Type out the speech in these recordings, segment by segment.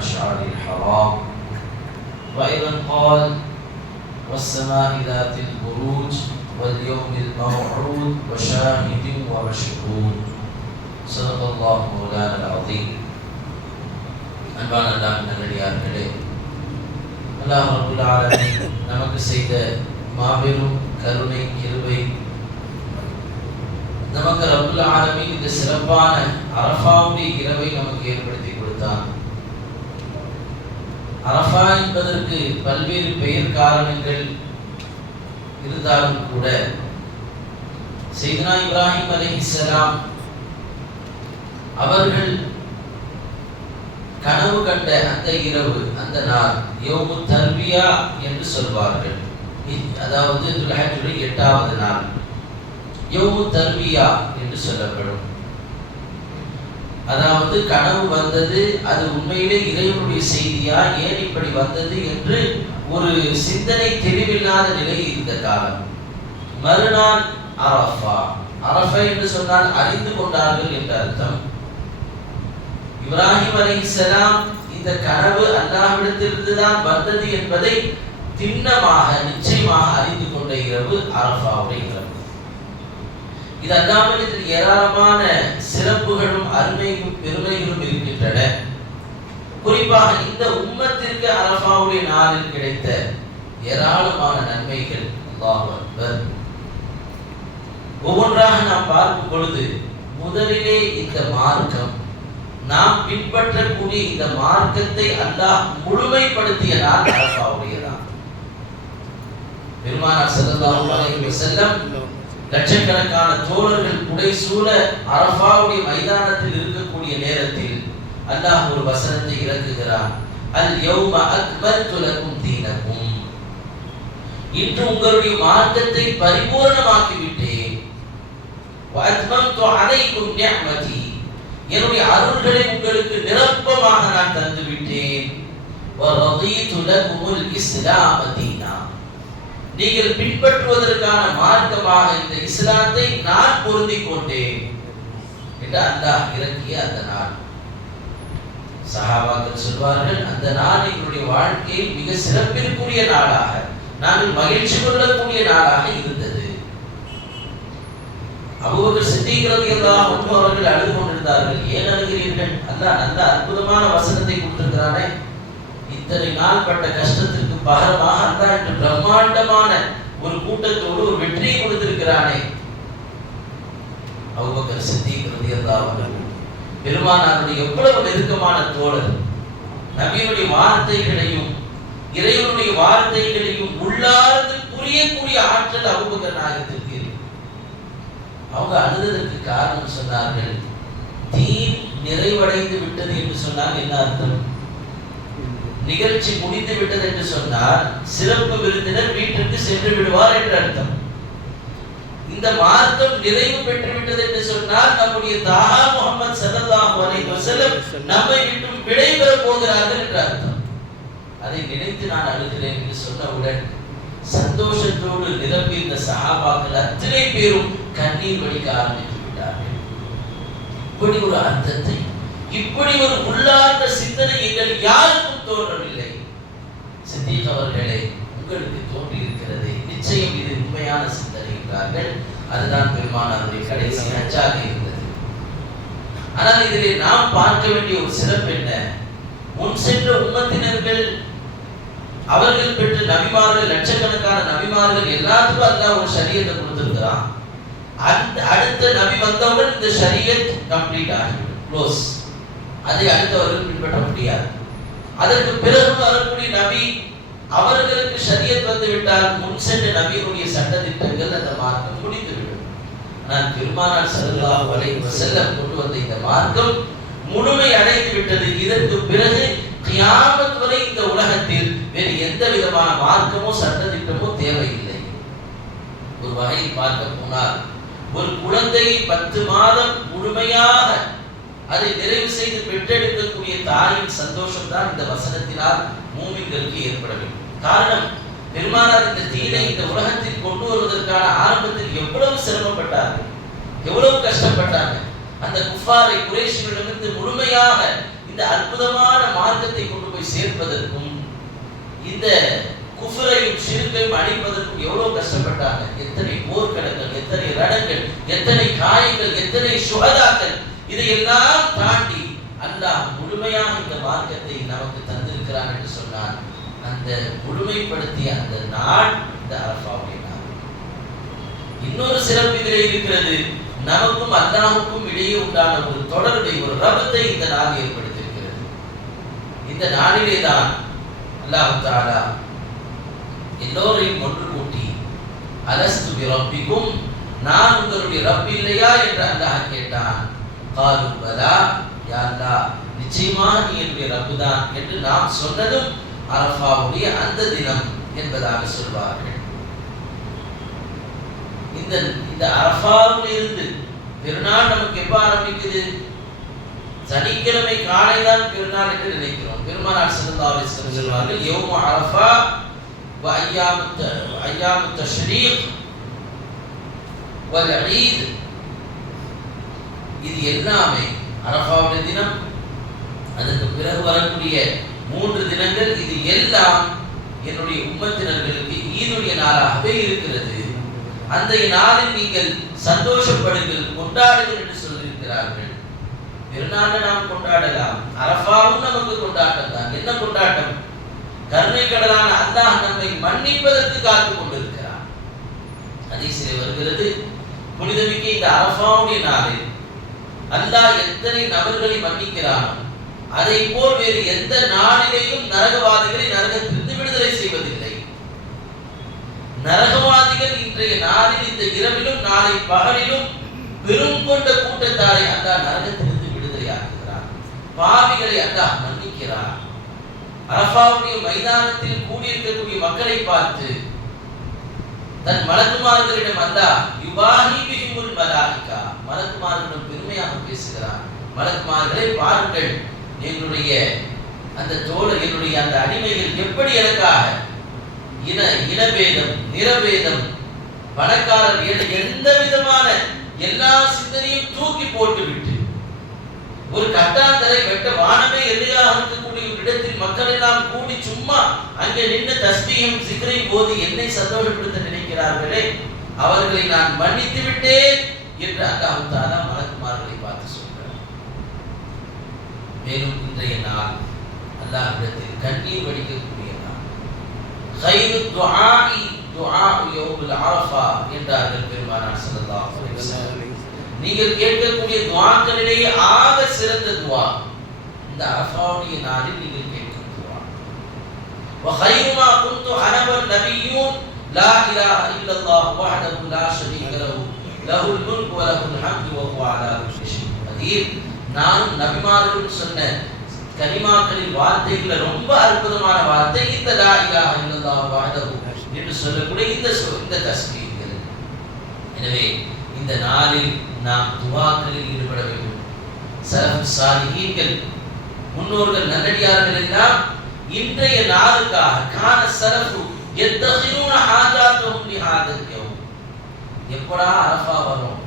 المشعر الحرام. وأيضا قال والسماء ذات البروج واليوم الموعود وشاهد ومشهود. صدق الله مولانا العظيم. அன்பான அல்லாஹ் நல்லடியார்களே, அல்லாஹ் ரப்பல் ஆலமீன் நமக்கு செய்த மாபெரும் கருணை கிருபை, நமக்கு ரப்பல் ஆலமீன் இந்த சிறப்பான அரஃபாவுடைய இரவை நமக்கு ஏற்படுத்தி கொடுத்தான். அரஃபா என்பதற்கு பல்வேறு பெயர் காரணங்கள் இருந்தாலும் கூட சையதுனா இப்ராஹிம் அலைஹிஸ்ஸலாம் அவர்கள் கனவு கண்ட அந்த இரவு, அந்த நாள் யௌமு தர்பியா என்று சொல்வார்கள். அதாவது துல்ஹஜ்ஜுடைய 8வது நாள் யௌமு தர்பியா என்று சொல்லப்படும். அதாவது கனவு வந்தது, அது உண்மையிலே இறைவனுடைய செய்தியா, ஏன் இப்படி வந்தது என்று ஒரு சிந்தனை தெளிவில்லாத நிலை இருந்த காலம். மறுநாள் அரஃபா. அரஃபா என்று சொன்னால் அறிந்து கொண்டார்கள் என்ற அர்த்தம். இப்ராஹிம் அலைஹிஸ்ஸலாம் இந்த கனவு அல்லாஹ்விடத்திலிருந்து தான் வந்தது என்பதை திண்ணமாக நிச்சயமாக அறிந்து கொண்ட இரவு அரஃபாவுடைய இரவு. இது அல்லாமல் இதில் ஏராளமான சிறப்புகளும் அருமையும் பெருமைகளும் இருக்கின்றன. குறிப்பாக இந்த உம்மத்திற்கு அரஃபாவுடைய நாளில் கிடைத்த ஏராளமான நன்மைகள் அல்லாஹ் அக்பர். ஒவ்வொன்றாக நாம் பார்க்கும் பொழுது முதலிலே இந்த மார்க்கம், நாம் பின்பற்றக்கூடிய இந்த மார்க்கத்தை அல்லாஹ் முழுமைப்படுத்திய நாள் அரஃபாவுடைய நாள். பெருமானார் ஸல்லல்லாஹு அலைஹி வஸல்லம் லட்சக்கணக்கான தோழர்கள் புடைசூழ அரஃபாவுடைய மைதானத்தில் இருக்கக்கூடிய நேரத்தில் அல்லாஹ் ஒரு வசனத்தை இறக்குகிறான். அல் யௌம அக்மல்து லக்கும் தீனக்கும், இன்று உங்களுடைய மார்க்கத்தை பரிபூர்ணமாக்கி விட்டேன். வ அத்மம்து அலைக்கும் நிஅமதி, என்னுடைய அருள்களை உங்களுக்கு நிரப்பமாக நான் தந்து விட்டேன். வ ரதீது லக்குமுல் இஸ்லாம தீனா, நீங்கள் பின்பற்றுவதற்கான மார்க்கமாக இந்த இஸ்லாத்தை நான் பொருந்திக் கொண்டேன் என்று அல்லாஹ் இறக்கிய அந்த நாள். சஹாபாக்கள் சொல்வார்கள், அந்த நாள் எங்களுடைய வாழ்க்கையில் மிக சிறப்பிற்குரிய நாளாக, நாங்கள் மகிழ்ச்சி கொள்ளக்கூடிய நாளாக இருந்தது. அபூபக்கர் சித்தீக் ரலியல்லாஹு அன்ஹு அவர்கள் அழுது கொண்டிருந்தார்கள். ஏன் அழுகிறீர்கள்? அல்லாஹ் நல்ல அற்புதமான வசனத்தை கொடுத்திருக்கிறானே, இத்தனை நாள் பட்ட கஷ்டத்திற்கு பகரமாக அல்லாஹ் இன்று பிரம்மாண்டமான ஒரு கூட்டத்தோடு ஒரு வெற்றியை கொடுத்திருக்கிறானே. அபூபக்கர் சித்தீக் ரலியல்லாஹு அன்ஹு பெருமானாருடைய எவ்வளவு நெருக்கமான தோழர், நபியுடைய வார்த்தைகளையும் இறைவனுடைய வார்த்தைகளையும் உள்ளார்ந்து புரியக்கூடிய ஆற்றல் அபூபக்கர் நாயகத்திற்கு. அவங்க அழுததற்கு காரணம் சொன்னார்கள், தீன் நிறைவடைந்து விட்டது என்று சொன்னால் என்ன அர்த்தம்? நிகழ்ச்சி முடிந்து விட்டது என்று சொன்னால் சிறப்பு விருந்தினர் வீட்டிற்கு சென்று விடுவார் என்று அர்த்தம். இந்த மார்க்கம் நிறைவு பெற்று விட்டது என்று சொன்னால் நம்முடைய தாஹா முஹம்மது ஸல்லல்லாஹு அலைஹி வஸல்லம் நம்மை விட்டு விடைபெற போகிறார்கள் என்று அர்த்தம். அதை நினைத்து நான் அழுகிறேன் என்று சொன்னவுடன் சந்தோஷத்தோடு நிரம்பி இந்த சஹாபாக்கள் அத்தனை பேரும் கண்ணீர் வடிக்க ஆரம்பித்து விட்டார்கள். இப்படி ஒரு அர்த்தத்தை, இப்படி ஒரு உள்ளார்ந்த சிந்தனை எங்கள் யாருக்கும் தோன்றவில்லை. சித்தீக் அவர்களே, உங்களுக்கு தோன்றி இருக்கிறது, நிச்சயம் இது உண்மையான சிந்தனை என்றார்கள். அதுதான் பெருமானாருடைய கடைசி நச்சாக இருந்தது. ஆனால் இதிலே நாம் பார்க்க வேண்டிய ஒரு சிறப்பு என்ன? முன் சென்ற உம்மத்தினர்கள், அவர்கள் பெற்ற நபிமார்கள், லட்சக்கணக்கான நபிமார்கள் எல்லாத்துக்கும் அல்லாஹ் ஒரு ஷரியத்தை கொடுத்திருக்கிறான். அடுத்த நபி வந்தவுடன் இந்த ஷரியத் கம்ப்ளீட் ஆகிவிடும், க்ளோஸ். அதை அடுத்தவர்கள் பின்பற்ற முடியாது. அதற்கு பிறகு வரக்கூடிய நபி, அவர்களுக்கு ஷரியத் வந்து விட்டால் முன் சென்ற நபியினுடைய சட்டதிட்டங்கள் அந்த மார்க்கம் முடிந்துவிடும். ஆனால் பெருமானார் ஸல்லல்லாஹு அலைஹி வஸல்லம் கொண்டு வந்த இந்த மார்க்கம் முழுமை அடைந்து விட்டது. இதற்கு பிறகு கியாமத் வரை இந்த உலகத்தில் வேறு எந்த விதமான மார்க்கமோ சட்டதிட்டமோ தேவையில்லை. ஒரு வகையில் பார்க்க போனால் ஒரு குழந்தையை 10 மாதம் முழுமையாக அதை நிறைவு செய்து பெற்றெடுக்கக்கூடிய தாயின் சந்தோஷம் தான் இந்த வசனத்தினால் மூமின்களுக்கு ஏற்பட வேண்டும். காரணம், பெருமானார் இந்த தீனை இந்த உலகத்தில் கொண்டு வருவதற்கான ஆரம்பத்தில் எவ்வளவு சிரமப்பட்டார்கள், எவ்வளவு கஷ்டப்பட்டாங்க. அந்த குஃபாரை குறைஷிகளிடமிருந்து முழுமையாக இந்த இந்த அற்புதமான மார்க்கத்தை கொண்டு போய் சேர்ப்பதற்கும் இந்த குஃப்ரையும் ஷிர்கையும் அழிப்பதற்கும் எவ்வளவு கஷ்டப்பட்டாங்க. எத்தனை போர்க்களங்கள், எத்தனை ரணங்கள், எத்தனை காயங்கள், எத்தனை சுஹதாக்கள். இதையெல்லாம் தாண்டி அல்லாஹ் முழுமையாக இந்த மார்க்கத்தை நமக்கு தந்திருக்கிறான் என்று சொன்னார். அந்த முழுமைப்படுத்திய அந்த நாள் இந்த அரஃபாவுடைய நாள். இன்னொரு சிறப்பு இதிலே இருக்கிறது. நமக்கும் அல்லாஹுக்கும் இடையே உண்டான ஒரு தொடர்பை, ஒரு ரபத்தை இந்த நாள் ஏற்படுத்தியிருக்கிறது. இந்த நாளிலே தான் அல்லாஹ் தஆலா எல்லோரையும் ஒன்று கூட்டி அலஸ்து பி ரப்பிக்கும், நான் உங்களுடைய ரப் இல்லையா என்று அல்லாஹ் கேட்டான். காலு பலா, யா அல்லாஹ் நிச்சயமாக நீ என்னுடைய ரப்பு தான் என்று நாம் சொன்னதும் அரஃபாவுடைய அந்த தினம் என்பதாக சொல்வார்கள். இந்த அரஃபாவில் இருந்து பெருநாள் நமக்கு எப்ப ஆரம்பிக்குது? சனிக்கிழமை காலை தான் பெருநாள் என்று நினைக்கிறோம். பெருமானார் ஸல்லல்லாஹு அலைஹி வஸல்லம் சொல்வார்கள், யௌமு அரஃபா வ அய்யாமுத் தஷ்ரீக் வல் ஈத். இது எல்லாமே அரஃபாவுடைய தினம், அதற்கு பிறகு வரக்கூடிய 3 தினங்கள், இது எல்லாம் என்னுடைய உம்மத்தினர்களுக்கு ஈதுடைய நாளாகவே இருக்கிறது. அந்த நாளில் நீங்கள் சந்தோஷப்படுங்கள், கொண்டாடுங்கள் என்று சொல்லியிருக்கிறார்கள். பெருநாளை நாம் கொண்டாடலாம், அரஃபாவும் நமக்கு கொண்டாட்டம் தான். என்ன கொண்டாட்டம்? கருணை கடலான அல்லாஹ் நம்மை மன்னிப்பதற்கு காத்துக் கொண்டிருக்கிறார். ஹதீஸிலே வருகிறது, புனிதமிக்க இந்த அரஃபாவுடைய நாளில் அல்லாஹ் எத்தனை நபர்களை மன்னிக்கிறானோ அதை போல் வேறு எந்த நாளிலேயும் நரகவாதிகளை நரகத்திலிருந்து விடுதலை செய்வதில்லை. நரகவாதிகள் இன்றைய நாளில், இந்த இரவிலும் நாளை பகலிலும் பெரும் கொண்ட கூட்டத்தாரை அல்லாஹ் நரகத்திலிருந்து விடுதலையாக்குகிறார். பாவிகளை அல்லாஹ் மன்னிக்கிறார். அரஃபாவுடைய மைதானத்தில் கூடியிருக்கக்கூடிய மக்களை பார்த்து தன் மலக்குமார்களிடம் அல்லாஹ் யுபாஹி பிஹிமுல் மலாயிகா, மலக்குமார்களிடம் பெருமையாக பேசுகிறார். மலக்குமார்களை பாருங்கள், எங்களுடைய அந்த தோழர், என்னுடைய அந்த அடிமைகள் எப்படி எனக்காக இனபேதம், நிறபேதம், பணக்காரர் எந்த விதமான எல்லா சிந்தனையும் தூக்கி போட்டுவிட்டு ஒரு கட்டாந்தரை வெட்ட வானமே எல்லையாக இருக்கக்கூடிய ஒரு இடத்தில் மக்கள் எல்லாம் கூடி சும்மா அங்கே நின்று தஸ்பீஹும் சிக்ரையும் போது என்னை சந்தோஷப்படுத்த நினைக்கிறார்களே, அவர்களை நான் மன்னித்து விட்டேன் என்று அல்லாஹ் தஆலா மலக்குமார்களை பார்த்து சொல்கிறார். மேலும் இன்றைய நாள் அல்லாஹ்விடத்தில் கண்ணீர் வடிக்கக்கூடிய நாள். கைரு துஆஇ துஆஉ யௌமுல் அரஃபா என்றார்கள் பெருமானார் ஸல்லல்லாஹு அலைஹி வஸல்லம். நீங்கள் கேட்கக்கூடிய துஆக்களிலேயே ஆக சிறந்த துஆ இந்த அரஃபாவுடைய நாளில் நீங்கள் கேட்கும் துஆ. வ கைரு மா குன்து அன வன் நபிய்யூன் லா இலாஹ இல்லல்லாஹ் வஹ்தஹு லா ஷரீக லஹு லஹுல் முல்கு வ லஹுல் ஹம்து வ ஹுவ அலா குல்லி ஷைஇன் கதீர். நான் நபிமார்கள் சொன்ன கலிமாக்களின் வார்த்தைகளில் ரொம்ப அற்புதமான வார்த்தை இந்த லா இலாஹ இல்லல்லாஹ் வஹ்தஹு என்று சொல்லக்கூடிய இந்த தஸ்பீஹ்கள். எனவே இந்த நாளில் நாம் துஆக்களில் ஈடுபட வேண்டும். ஸலஃபுஸ் ஸாலிஹீன்கள், முன்னோர்கள், நல்லடியார்கள் எல்லாம் இன்றைய நாளுக்காக கான ஸலஃபு யத்தகிரூன ஹாஜாத்துஹும் லிஹாதல் யௌம். எப்படா அரஃபா வரும்,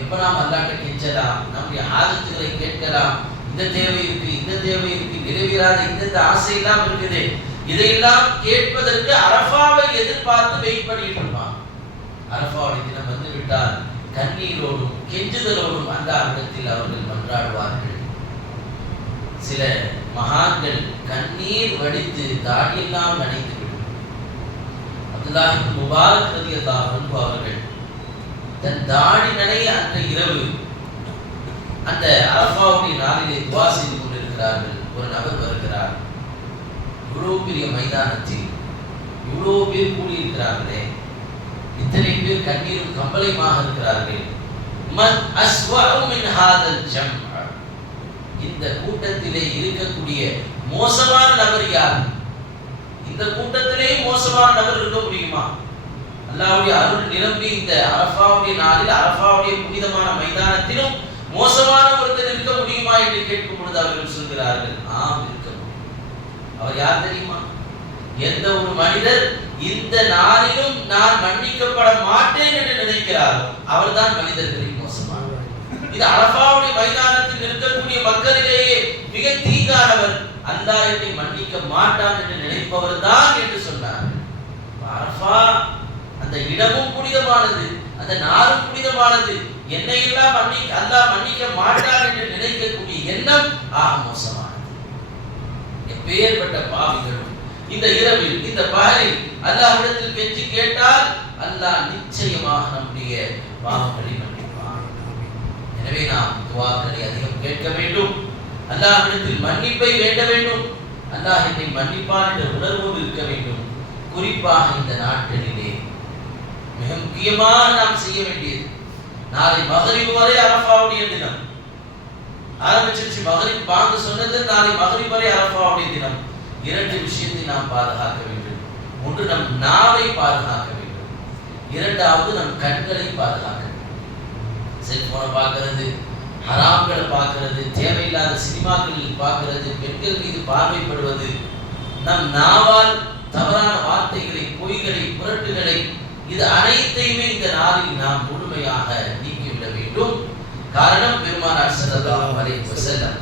எப்ப நாம் அல்லாஹ்ட்ட கெஞ்சலாம், நம்முடைய ஆதத்துகளை கேட்கலாம், இந்த தேவை இருக்கு, இந்த தேவை இருக்கு, நிறைவேறாத இந்த ஆசை எல்லாம் இருக்குது, இதையெல்லாம் கேட்பதற்கு அரஃபாவை எதிர்பார்த்து வெயிட் பண்ணிட்டு இருப்பான். அரஃபாவுடைய தினம் வந்து விட்டால் கண்ணீரோடும் கெஞ்சுதலோடும் அல்லாஹ்விடத்தில் அவர்கள் மன்றாடுவார்கள். சில மகான்கள் கண்ணீர் வடித்து தாடியெல்லாம் நனைத்து விடும். அப்துல்லாஹ் இப்னு முபாரக் ரலியல்லாஹு அன்ஹு அவர்கள் தன் தாடி நனைய அன்று இரவு அந்த அரஃபாவுடைய நாளிலே துஆ செய்து கொண்டிருக்கிறார்கள். ஒரு நபர் வருகிறார். இவ்வளவு பெரிய மைதானத்தில் இவ்வளவு பேர் கூடியிருக்கிறார்களே, இத்தனை பேர் கண்ணீரும் கம்பளையுமாக இருக்கிறார்கள். மன் அஸ்வஉ மின் ஹாதல் ஜம்', இந்த கூட்டத்திலே இருக்கக்கூடிய மோசமான நபர் யார்? இந்த கூட்டத்திலே மோசமான நபர் இருக்க முடியுமா? அல்லாஹ்வுடைய அருள் நிரம்பி இந்த அரஃபாவுடைய நாளில், அரஃபாவுடைய புனிதமான மைதானத்திலும் மோசமான ஒருத்தர் இருக்க முடியுமா என்று கேட்கும் பொழுது அவர்கள் சொல்கிறார்கள், ஆம் இருக்க முடியும். அவர் யார் தெரியுமா? எந்த ஒரு மனிதர் இந்த நாளிலும் நான் மன்னிக்கப்பட மாட்டேன் என்று நினைக்கிறாரோ அவர்தான் மனிதர்களில் மோசமானவர். இது அரஃபாவுடைய மைதானத்தில் இருக்கக்கூடிய மக்களிலேயே மிக தீங்கானவர், அல்லாஹ் என்னை மன்னிக்க மாட்டான் என்று நினைப்பவர் தான் என்று சொன்னார். அரஃபா அந்த இடமும் புனிதமானது, அந்த நாளும் புனிதமானது. என்னை எல்லாம் அல்லாஹ் மன்னிக்க மாட்டான் என்று நினைக்கக்கூடிய எண்ணம் மோசமானது. எப்பேற்பட்ட பாவிகளும் இந்த இரவில் இந்த பகலில் அல்லாஹ்விடத்தில் கெஞ்சி கேட்டால் அல்லாஹ் நிச்சயமாக நம்முடைய பாவங்களை மன்னிப்பான். எனவே நாம் துஆக்களை அதிகம் கேட்க வேண்டும், அல்லாஹ்விடத்தில் மன்னிப்பை வேண்ட வேண்டும், அல்லாஹ் என்னை மன்னிப்பான் என்ற உணர்வோடு இருக்க வேண்டும். குறிப்பாக இந்த நாட்களிலே மிக முக்கியமாக நாம் செய்ய வேண்டியது, நாளை மகரிப் வரை அரஃபாவுடைய தினம் ஆரம்பிச்சிருச்சு. மகரிப் பாங்கு சொன்னது நாளை மகரிப் வரை அரஃபாவுடைய தினம். இரண்டு விஷயத்தை நாம் பாதுகாக்க வேண்டும். ஒன்று நம் நாவை பாதுகாக்க வேண்டும், இரண்டாவது நம் கண்களை பாதுகாக்க வேண்டும். செல்போனை பார்க்கிறது, ஹராம்களை பார்க்கிறது, தேவையில்லாத சினிமாக்களில் பார்க்கிறது, பெண்கள் மீது பார்வைப்படுவது, நம் நாவால் தவறான வார்த்தைகளை, பொய்களை, புரட்டுகளை, இது அனைத்தையுமே இந்த நாளில் நாம் முழுமையாக நீக்கிவிட வேண்டும். காரணம், பெருமானார் ஸல்லல்லாஹு அலைஹி வஸல்லம்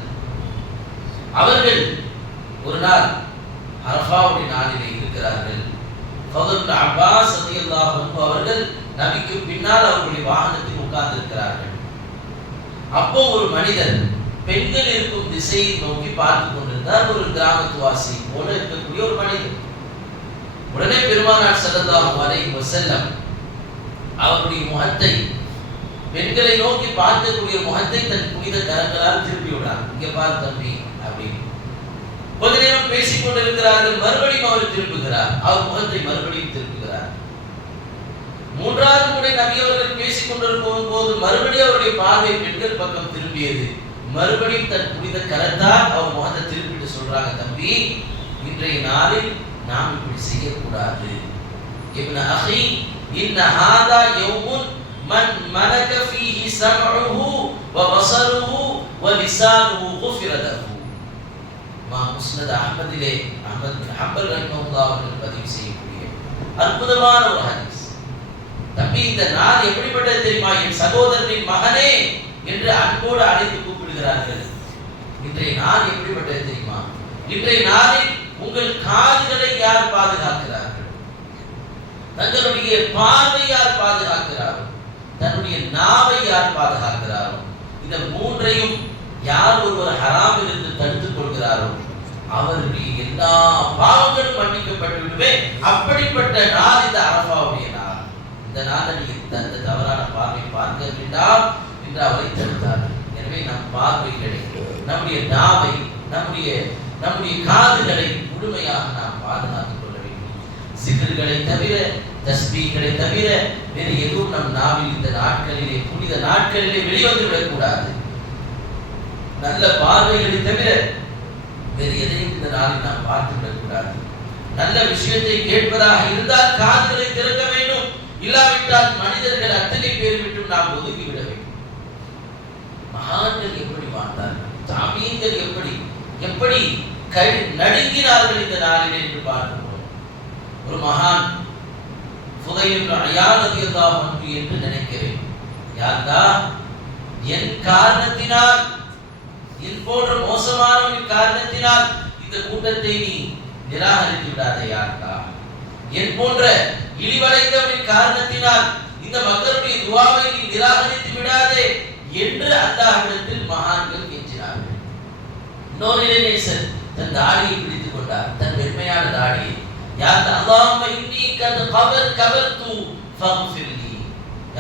அவர்கள் ஒரு நாள் அரஃபாவுடைய நாளிலே இருக்கிறார்கள். ஃபதுல் இப்னு அப்பாஸ் ரலியல்லாஹு அன்ஹு அவர்கள் நபிக்கு பின்னால் அவருடைய வாகனத்தில் உட்கார்ந்து இருக்கிறார்கள். அப்போ ஒரு மனிதர் பெண்கள் இருக்கும் திசையை நோக்கி பார்த்து கொண்டிருந்தார். ஒரு கிராமத்துவாசி போல இருக்கக்கூடிய ஒரு மனிதர். உடனே பெருமானார் ஸல்லல்லாஹு அலைஹி வஸல்லம் அவருடைய முகத்தை, பெண்களை நோக்கி பார்க்கக்கூடிய முகத்தை தன் புனித கரங்களால் திருப்பி விடுறார். இங்க பார் தம்பி அப்படின்னு. கொஞ்ச நேரம் பேசிக் கொண்டிருக்கிறார்கள். மறுபடியும் அவர் திருப்புகிறார், அவர் முகத்தை மறுபடியும் திருப்புகிறார். மூன்றாவது முறை நபி அவர்கள் பேசிக் கொண்டிருக்கும் போது மறுபடியும் அவருடைய பார்வை பெண்கள் பக்கம் திரும்பியது. மறுபடியும் தன் புனித கரத்தால் அவர் முகத்தை திருப்பிட்டு சொல்றாங்க, தம்பி இன்றைய நாளில் நாம் இப்படி செய்யக்கூடாது. இப்னு அஹி இன்ன ஹாதா யௌமுன் மன் மலக ஃபீஹி சம்உஹு வ பஸருஹு வ லிசானுஹு குஃபிர லஹு. முஸ்னத் அஹ்மதிலே அஹ்மத் பின் ஹம்பல் ரஹிமஹுல்லாஹ் அவர்கள் பதிவு செய்யக்கூடிய அற்புதமான ஒரு ஹதீஸ். தம்பி இந்த நாள் எப்படிப்பட்டது தெரியுமா? என் சகோதரனின் மகனே என்று அன்போடு அழைத்து கூப்பிடுகிறார்கள். இன்றைய நாள் எப்படிப்பட்டது தெரியுமா? இன்றைய நாளில் உங்கள் காதுகளை யார் பாதுகாக்கிறார்கள்? தங்களுடைய பார்வை யார் பாதுகாக்கிறார்கள்? தன்னுடைய நாவை யார் பாதுகாக்கிறாரோ? இந்த மூன்றையும் யார் ஒருவர் ஹராமிலிருந்து தடுத்துக் கொள்கிறாரோ அவருடைய எல்லா பாவங்களும் மன்னிக்கப்பட்டு விடுவே. அப்படிப்பட்ட நாள் இந்த அரஃபாவுடைய நாள். இந்த நாளில் நீங்க அந்த தவறான பார்வை பார்க்க வேண்டாம் என்று அவரை தடுத்தார்கள். எனவே நம் பார்வைகளை, நம்முடைய நாவை, நம்முடைய காதுகளை முழுமையாக நாம் பாதுகாத்துக் கொள்ள வேண்டும். சிக்ருகளை தவிர, தஸ்பீகளை தவிர வேறு எதுவும் நம் நாவில் இந்த நாட்களிலே, புனித நாட்களிலே வெளிவந்து விடக்கூடாது. நல்ல பார்வைகளை தவிர வேறு எதையும் இந்த நாளில் நாம் பார்த்து விடக்கூடாது. நல்ல விஷயத்தை கேட்பதாக இருந்தால் காதுகளை திறக்க வேண்டும். இல்லாவிட்டால் மனிதர்கள் அத்தனை பேர் விட்டும் நாம் ஒதுக்கிவிட வேண்டும். மகான்கள் எப்படி வாழ்ந்தார்கள், தாபீன்கள் எப்படி நடுங்கினார்கள் இந்த நாளில் என்று பார்க்கிறோம். ஒரு மகான் ஃபுதைல் இப்னு அய்யாத் ரலியல்லாஹு அன்ஹு என்று நினைக்கிறேன். யாருடா என் காரணத்தினால், என் போன்ற மோசமானவனின் காரணத்தினால் இந்த கூட்டத்தை நீ நிராகரித்து விடாதே யாருடா. என் போன்ற இழிவடைந்தவனின் காரணத்தினால் இந்த மக்களுடைய துஆவை நீ நிராகரித்து விடாதே என்று அல்லாஹ்விடத்தில் மகான்கள் கெஞ்சினார்கள். இன்னொரு இளைஞர் தன் தாடியை பிடித்துக் கொண்டார், தன் வெண்மையான தாடியை. யார் அல்லாஹும்ம இன்னி கத் கபர்து ஃபக்ஃபிர்லி.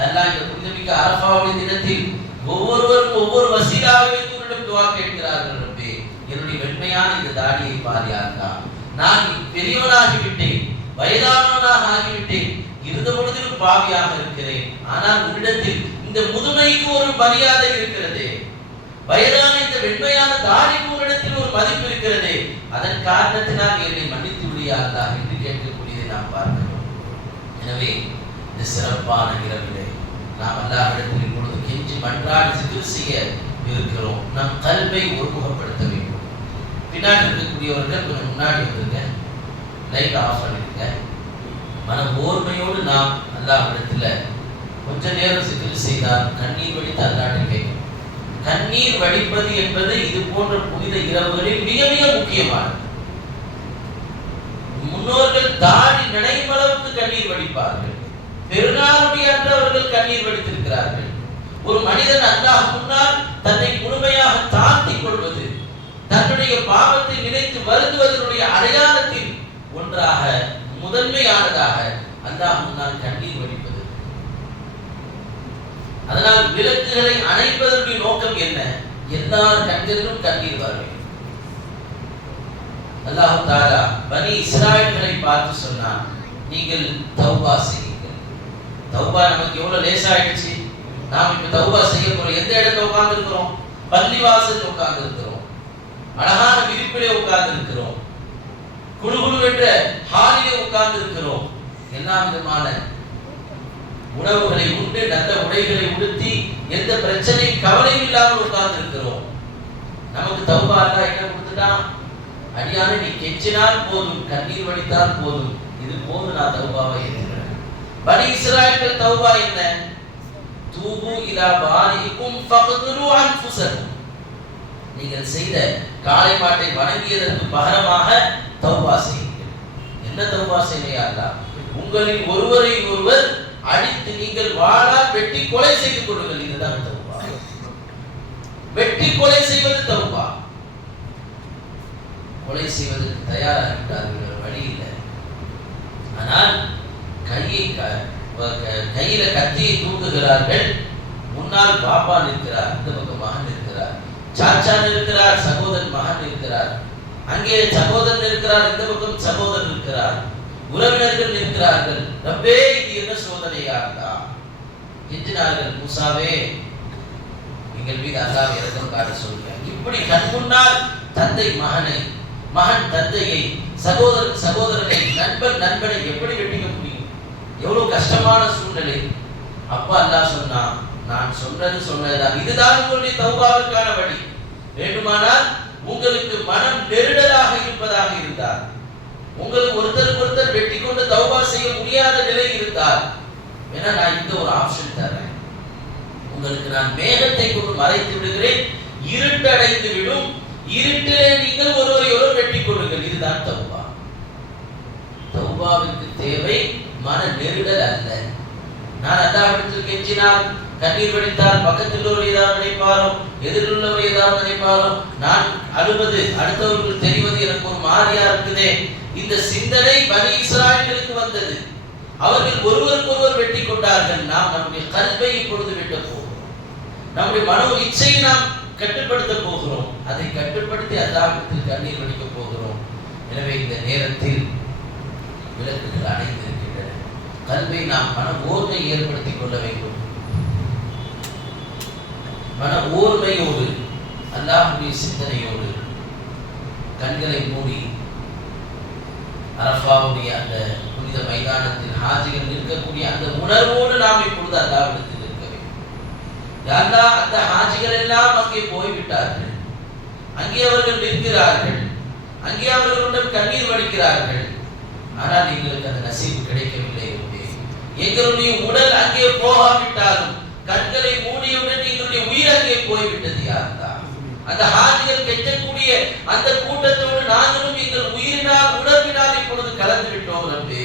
அல்லாஹ் இந்த புனிதமிக்க அரஃபாவுடைய தினத்தில் ஒவ்வொருவரும் ஒவ்வொரு வசீலாவை வைத்து உன்னிடம் துஆ கேட்கிறார்கள். ரப்பே என்னுடைய வெண்மையான இந்த தாடியை பார் யா அல்லாஹ். நான் பெரியவனாகி விட்டேன், வயதானவனாக ஆகிவிட்டேன், இருந்த பொழுதிலும் பாவியாக இருக்கிறேன். ஆனால் உன்னிடத்தில் இந்த முதுமைக்கு ஒரு மரியாதை இருக்கிறது, வயதான இந்த வெண்மையான தாடிக்கு உன்னிடத்தில் ஒரு மதிப்பு இருக்கிறது. அதன் காரணத்தினால் என்னை மன்னித்து விடியாதா என்று கேட்கக்கூடியதை நாம் பார்க்கிறோம். எனவே இந்த சிறப்பான இரவிலே நாம் அல்லாஹ்விடத்தில் இப்பொழுது கெஞ்சி மன்றாடி சிக்ர் செய்ய இருக்கிறோம். நம் கல்வை ஒருமுகப்படுத்த வேண்டும். பின்னாடி இருக்கக்கூடியவர்கள் கொஞ்சம் முன்னாடி வந்துருங்க, லைட் ஆஃப் பண்ணிருங்க. மன ஓர்மையோடு நாம் அல்லாஹ்விடத்தில் கொஞ்ச நேரம் சிக்ர் செய்தால் கண்ணீர் வடித்து அல்லாஹ்விடம் கேட்கும். கண்ணீர் வடிப்பது என்பது இது போன்ற புனித இரவுகளில் மிக மிக முக்கியமானது. முன்னோர்கள் தாடி நினைக்கும் அளவுக்கு கண்ணீர் வடிப்பார்கள். பெருநாளுடைய அன்று அவர்கள் கண்ணீர் வடித்திருக்கிறார்கள். ஒரு மனிதன் அல்லாஹ் முன்னால் தன்னை முழுமையாக தாழ்த்திக் கொள்வது, தன்னுடைய பாவத்தை நினைத்து வருந்துவதனுடைய அடையாளத்தில் ஒன்றாக முதன்மையானதாக அல்லாஹ் முன்னால் கண்ணீர் வடிப்பது. அதனால் விளக்குகளை அணைப்பதனுடைய நோக்கம் என்ன? எல்லார் கண்களிலும் கண்ணீர் வர வேண்டும். அல்லாஹ் தஆலா பனி இஸ்ராயேல்களை பார்த்து சொன்னான், நீங்கள் தௌபா செய்யுங்கள். தௌபா நமக்கு எவ்வளவு லேசாயிடுச்சு. நாம் இப்ப தௌபா செய்ய போறோம். எந்த இடத்துல உட்கார்ந்து இருக்கிறோம்? பள்ளிவாசல் உட்கார்ந்து இருக்கிறோம். அழகான விரிப்பிலே உட்கார்ந்து இருக்கிறோம். குழுகுழு என்ற ஹாலிலே உட்கார்ந்து இருக்கிறோம். எல்லா விதமான உணவுகளை உண்டு, நல்ல உடைகளை உடுத்தி, எந்த பிரச்சனையும் கவலையும் இல்லாமல் உட்கார்ந்து இருக்கிறோம். நமக்கு தௌபா அல்லாஹ் என்ன கொடுத்துட்டான்? அடியானே நீ கெஞ்சினால் போதும், கண்ணீர் வடித்தால் போதும், இது போதும், நான் தௌபாவை ஏற்றுக்கிறேன். பனி இஸ்ராயேல் தௌபா என்ன? தூபு இலா பாரிக்கும் ஃபக்துரு அன்ஃபுஸக்கும். நீங்கள் செய்த காளை மாட்டை வணங்கியதற்கு பகரமாக தௌபா செய்யுங்கள். என்ன தௌபா செய்ய? அல்லாஹ் உங்களில் ஒருவரை ஒருவர் அடித்து நீங்கள் வாளால் வெட்டி கொலை செய்து கொள்ளுங்கள். இதுதான் தௌபா. வெட்டி கொலை செய்வது தௌபா. கொலை செய்வதற்கு தயாராகிவிட்டார்கள், வழி இல்லை. ஆனால் கையில கத்தியை தூக்குகிறார்கள். முன்னால் பாப்பா நிற்கிறார், இந்த பக்கம் மகன் இருக்கிறார், சாச்சா இருக்கிறார், சகோதரன் மகன் இருக்கிறார், அங்கே சகோதரன் இருக்கிறார், இந்த பக்கம் சகோதரன் இருக்கிறார், உறவினர்கள் நிற்கிறார்கள். ரப்பே, இது என்ன சோதனையா இருந்தா? எஞ்சினார்கள், மூசாவே எங்கள் மீது அல்லாஹ் இரக்கம் காட்ட சொல்கிறார். இப்படி கண் முன்னால் தந்தை மகனை, மகன் தந்தையை, சகோதரன் சகோதரனை, நண்பன் நண்பனை எப்படி வெட்டிக்க முடியும்? எவ்வளவு கஷ்டமான சூழ்நிலை. அப்பா அல்லாஹ் சொன்னான், நான் சொன்னதுதான், இதுதான் உங்களுடைய தௌபாவுக்கான வழி. வேண்டுமானால் உங்களுக்கு மனம் நெருடலாக இருப்பதாக இருந்தால், உங்களுக்கு ஒருத்தருக்கு ஒருத்தர் வெட்டி கொண்டு தௌபா செய்ய முடியாத நிலை இருந்தால், ஏன்னா நான் இந்த ஒரு ஆப்ஷன் தரேன் உங்களுக்கு. நான் மேகத்தை கொண்டு மறைத்து விடுகிறேன், இருட்டடைந்து விடும், இருட்டிலே நீங்கள் ஒருவரை ஒருவர் வெட்டி கொள்ளுங்கள். இதுதான் தௌபா. தௌபாவிற்கு தேவை மன நெருடல் அல்ல. நான் அல்லாஹ்விடத்தில் கெஞ்சினால், கண்ணீர் வடித்தால் பக்கத்தில் உள்ளவர் ஏதாவது நினைப்பாரோ, எதிரில் உள்ளவர் ஏதாவது நினைப்பாரோ, நான் அழுவது அடுத்தவர்கள் தெரிவது எனக்கு ஒரு மாறியா இருக்குதே, இந்த சிந்தனை பனி இஸ்ராயேலுக்கு வந்தது. அவர்கள் ஒருவருக்கு ஒருவர் வெட்டி கொண்டார்கள். நாம் நம்முடைய கல்வை இப்பொழுது வெட்ட போகிறோம். நம்முடைய மனோ இச்சையை நாம் கட்டுப்படுத்த போகிறோம். அதை கட்டுப்படுத்தி அல்லாஹ்விடத்தில் கண்ணீர் வடிக்க போகிறோம். எனவே இந்த நேரத்தில் விளக்குகள் அடைந்திருக்கின்றன. கல்வை நாம் மன ஓர்மை ஏற்படுத்திக் கொள்ள வேண்டும். மன ஓர்மையோடு, அல்லாஹ்வுடைய சிந்தனையோடு, கண்களை மூடி அரஃபாவுடைய அந்த புனித மைதானத்தில் ஹாஜிகள் நிற்கக்கூடிய அந்த உணர்வோடு நாம் இப்பொழுது அல்லாஹ்விடத்தில் இருக்க வேண்டும். அல்லாஹ், அந்த ஹாஜிகள் எல்லாம் அங்கே போய்விட்டார்கள், அங்கே அவர்கள் நிற்கிறார்கள், அங்கே அவர்களுடன் கண்ணீர் வடிக்கிறார்கள். ஆனால் எங்களுக்கு அந்த நசீபு கிடைக்கவில்லை. எங்களுடைய உடல் அங்கே போகாவிட்டாலும் கண்களை மூடியவுடன் எங்களுடைய உயிர் அங்கே போய்விட்டது. யாருந்தா அந்த ஹாஜிகள் கெஞ்சக்கூடிய அந்த கூட்டத்தோடு நாங்களும் எங்கள் உயிரினால் உணர்வினால் இப்பொழுது கலந்து விட்டோம். ரப்பே,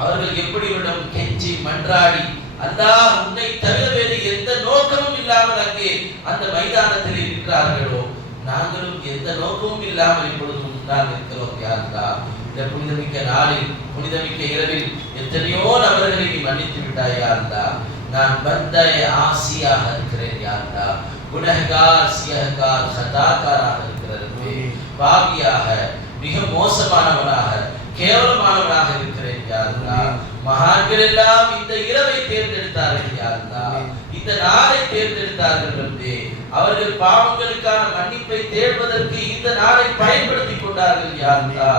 அவர்கள் எப்படியிடம் கெஞ்சி மன்றாடி, அல்லாஹ் உன்னை தவிர வேறு எந்த நோக்கமும் இல்லாமல் அங்கே அந்த மைதானத்தில் இருக்கிறார்களோ, நாங்களும் எந்த நோக்கமும் இல்லாமல் இப்பொழுது முன்னால் இருக்கிறோம். யாருந்தா இந்த புனிதமிக்க நாளில், புனிதமிக்க இரவில் எத்தனையோ நபர்களை நீ மன்னித்து விட்டாய். யாருந்தா நான் பந்த ஆசியாக இருக்கிறேன். யாருந்தா குனஹ்கார், சியஹ்கார், ஹதாகாராக இருக்கிறது, பாவியாக, மிக மோசமானவனாக, கேவலமானவனாக இருக்கிறேன். யாருந்தா மகான்கள் எல்லாம் இந்த இரவை தேர்ந்தெடுத்தார்கள். யாருந்தா இந்த நாளை தேர்ந்தெடுத்தார்கள். ரப்பே, அவர்கள் பாவங்களுக்கான மன்னிப்பை தேடுவதற்கு இந்த நாளை பயன்படுத்திக் கொண்டார்கள். யாருந்தா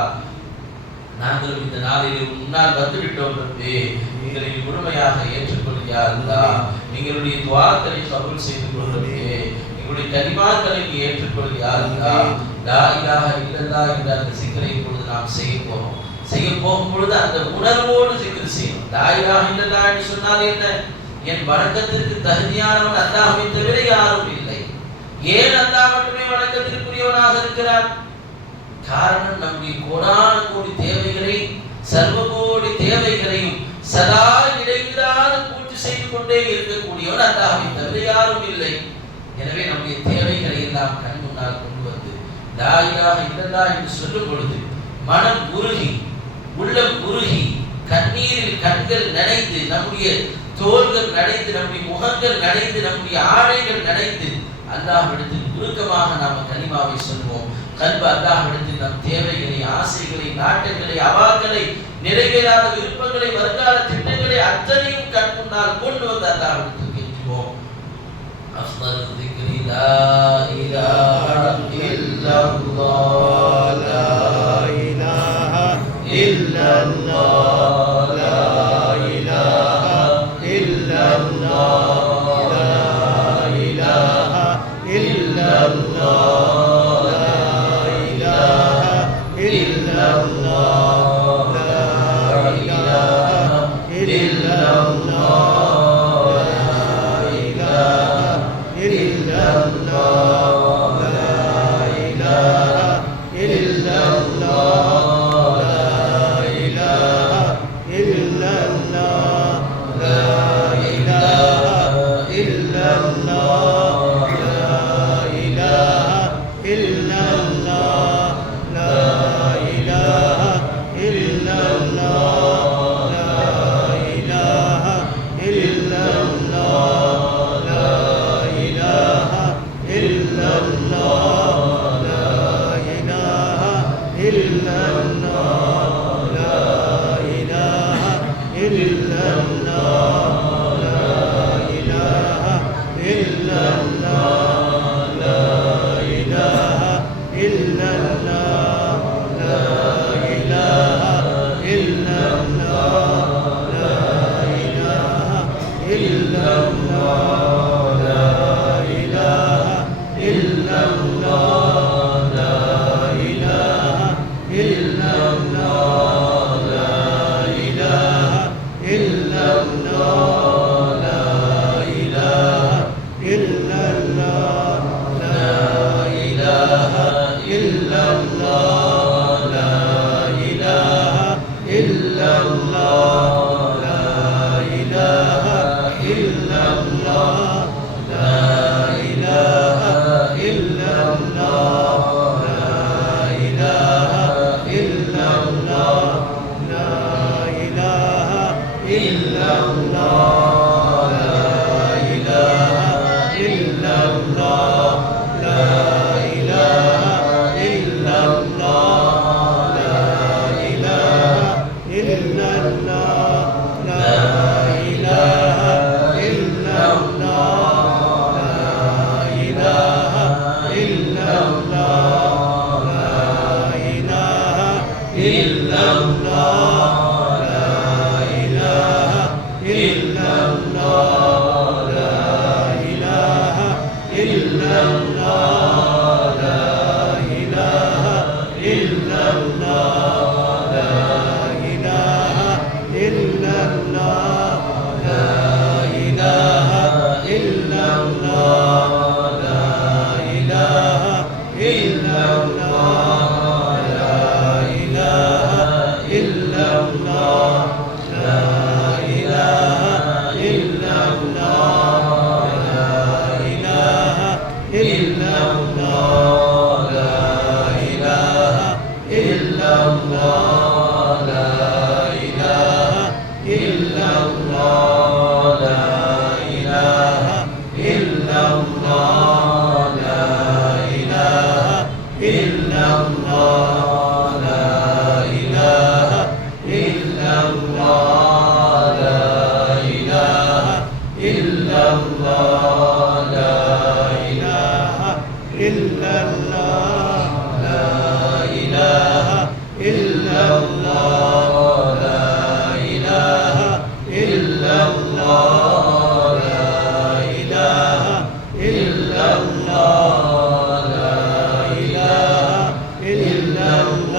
நாங்களும் இந்த நாளில் முன்னால் வந்துவிட்டோம். ரப்பே, எங்களை முழுமையாக ஏற்றுக்கொள். யா அல்லாஹ், எங்களுடைய துஆக்களை கபூல் செய்து கொள். ரப்பே, எங்களுடைய கலிமாக்களை நீ ஏற்றுக்கொள். யா அல்லாஹ், லா இலாஹ இல்லல்லாஹ் என்ற அந்த சிக்கரை இப்பொழுது நாம் செய்ய போகும் பொழுது அந்த உணர்வோடு சிக்கர் செய்யணும். லா இலாஹ இல்லல்லாஹ் என்று சொன்னால் என்ன? என் வணக்கத்திற்கு தகுதியானவன் அல்லாஹ்வை தவிர யாரும் இல்லை. ஏன் அல்லாஹ் மட்டுமே வணக்கத்திற்குரியவனாக இருக்கிறார்? காரணம் நம்முடைய கோடான கோடி தேவைகளை, சர்வ கோடி தேவைகளையும் சதா இடைவிடாது பூர்த்தி செய்து கொண்டே இருக்கக்கூடியவன் அல்லாஹ்வை தவிர யாரும் இல்லை. எனவே நம்முடைய தேவைகளை எல்லாம் கண் முன்னால் கொண்டு வந்து லா இலாஹ இல்லல்லாஹ் என்று சொல்லும் பொழுது மனம் உருகி, உள்ளம் உருகி, கண்ணீரில் கண்கள் நனைந்து, நம்முடைய தோள்கள் நனைந்து, நம்முடைய முகங்கள் நனைந்து, நம்முடைய ஆடைகள் நனைந்து அல்லாஹ்விடத்தில் உருக்கமாக நாம் கலிமாவை சொல்வோம். கல்பு அல்லாஹ்விடத்தில் நம் தேவைகளை, ஆசைகளை, நாட்டங்களை, அவாக்களை, நிறைவேறாத விருப்பங்களை, வருங்கால திட்டங்களை அத்தனையும் கண் முன்னால் கொண்டு வந்து அல்லாஹ்விடத்தில் கேட்கிறோம். அஃதலு ذிக்ரி லா இலாஹ இல்லல்லாஹ், லா இலாஹ இல்லல்லாஹ், லா இலாஹ இல்லல்லாஹ், லா இலாஹ இல்லல்லாஹ். إلا الله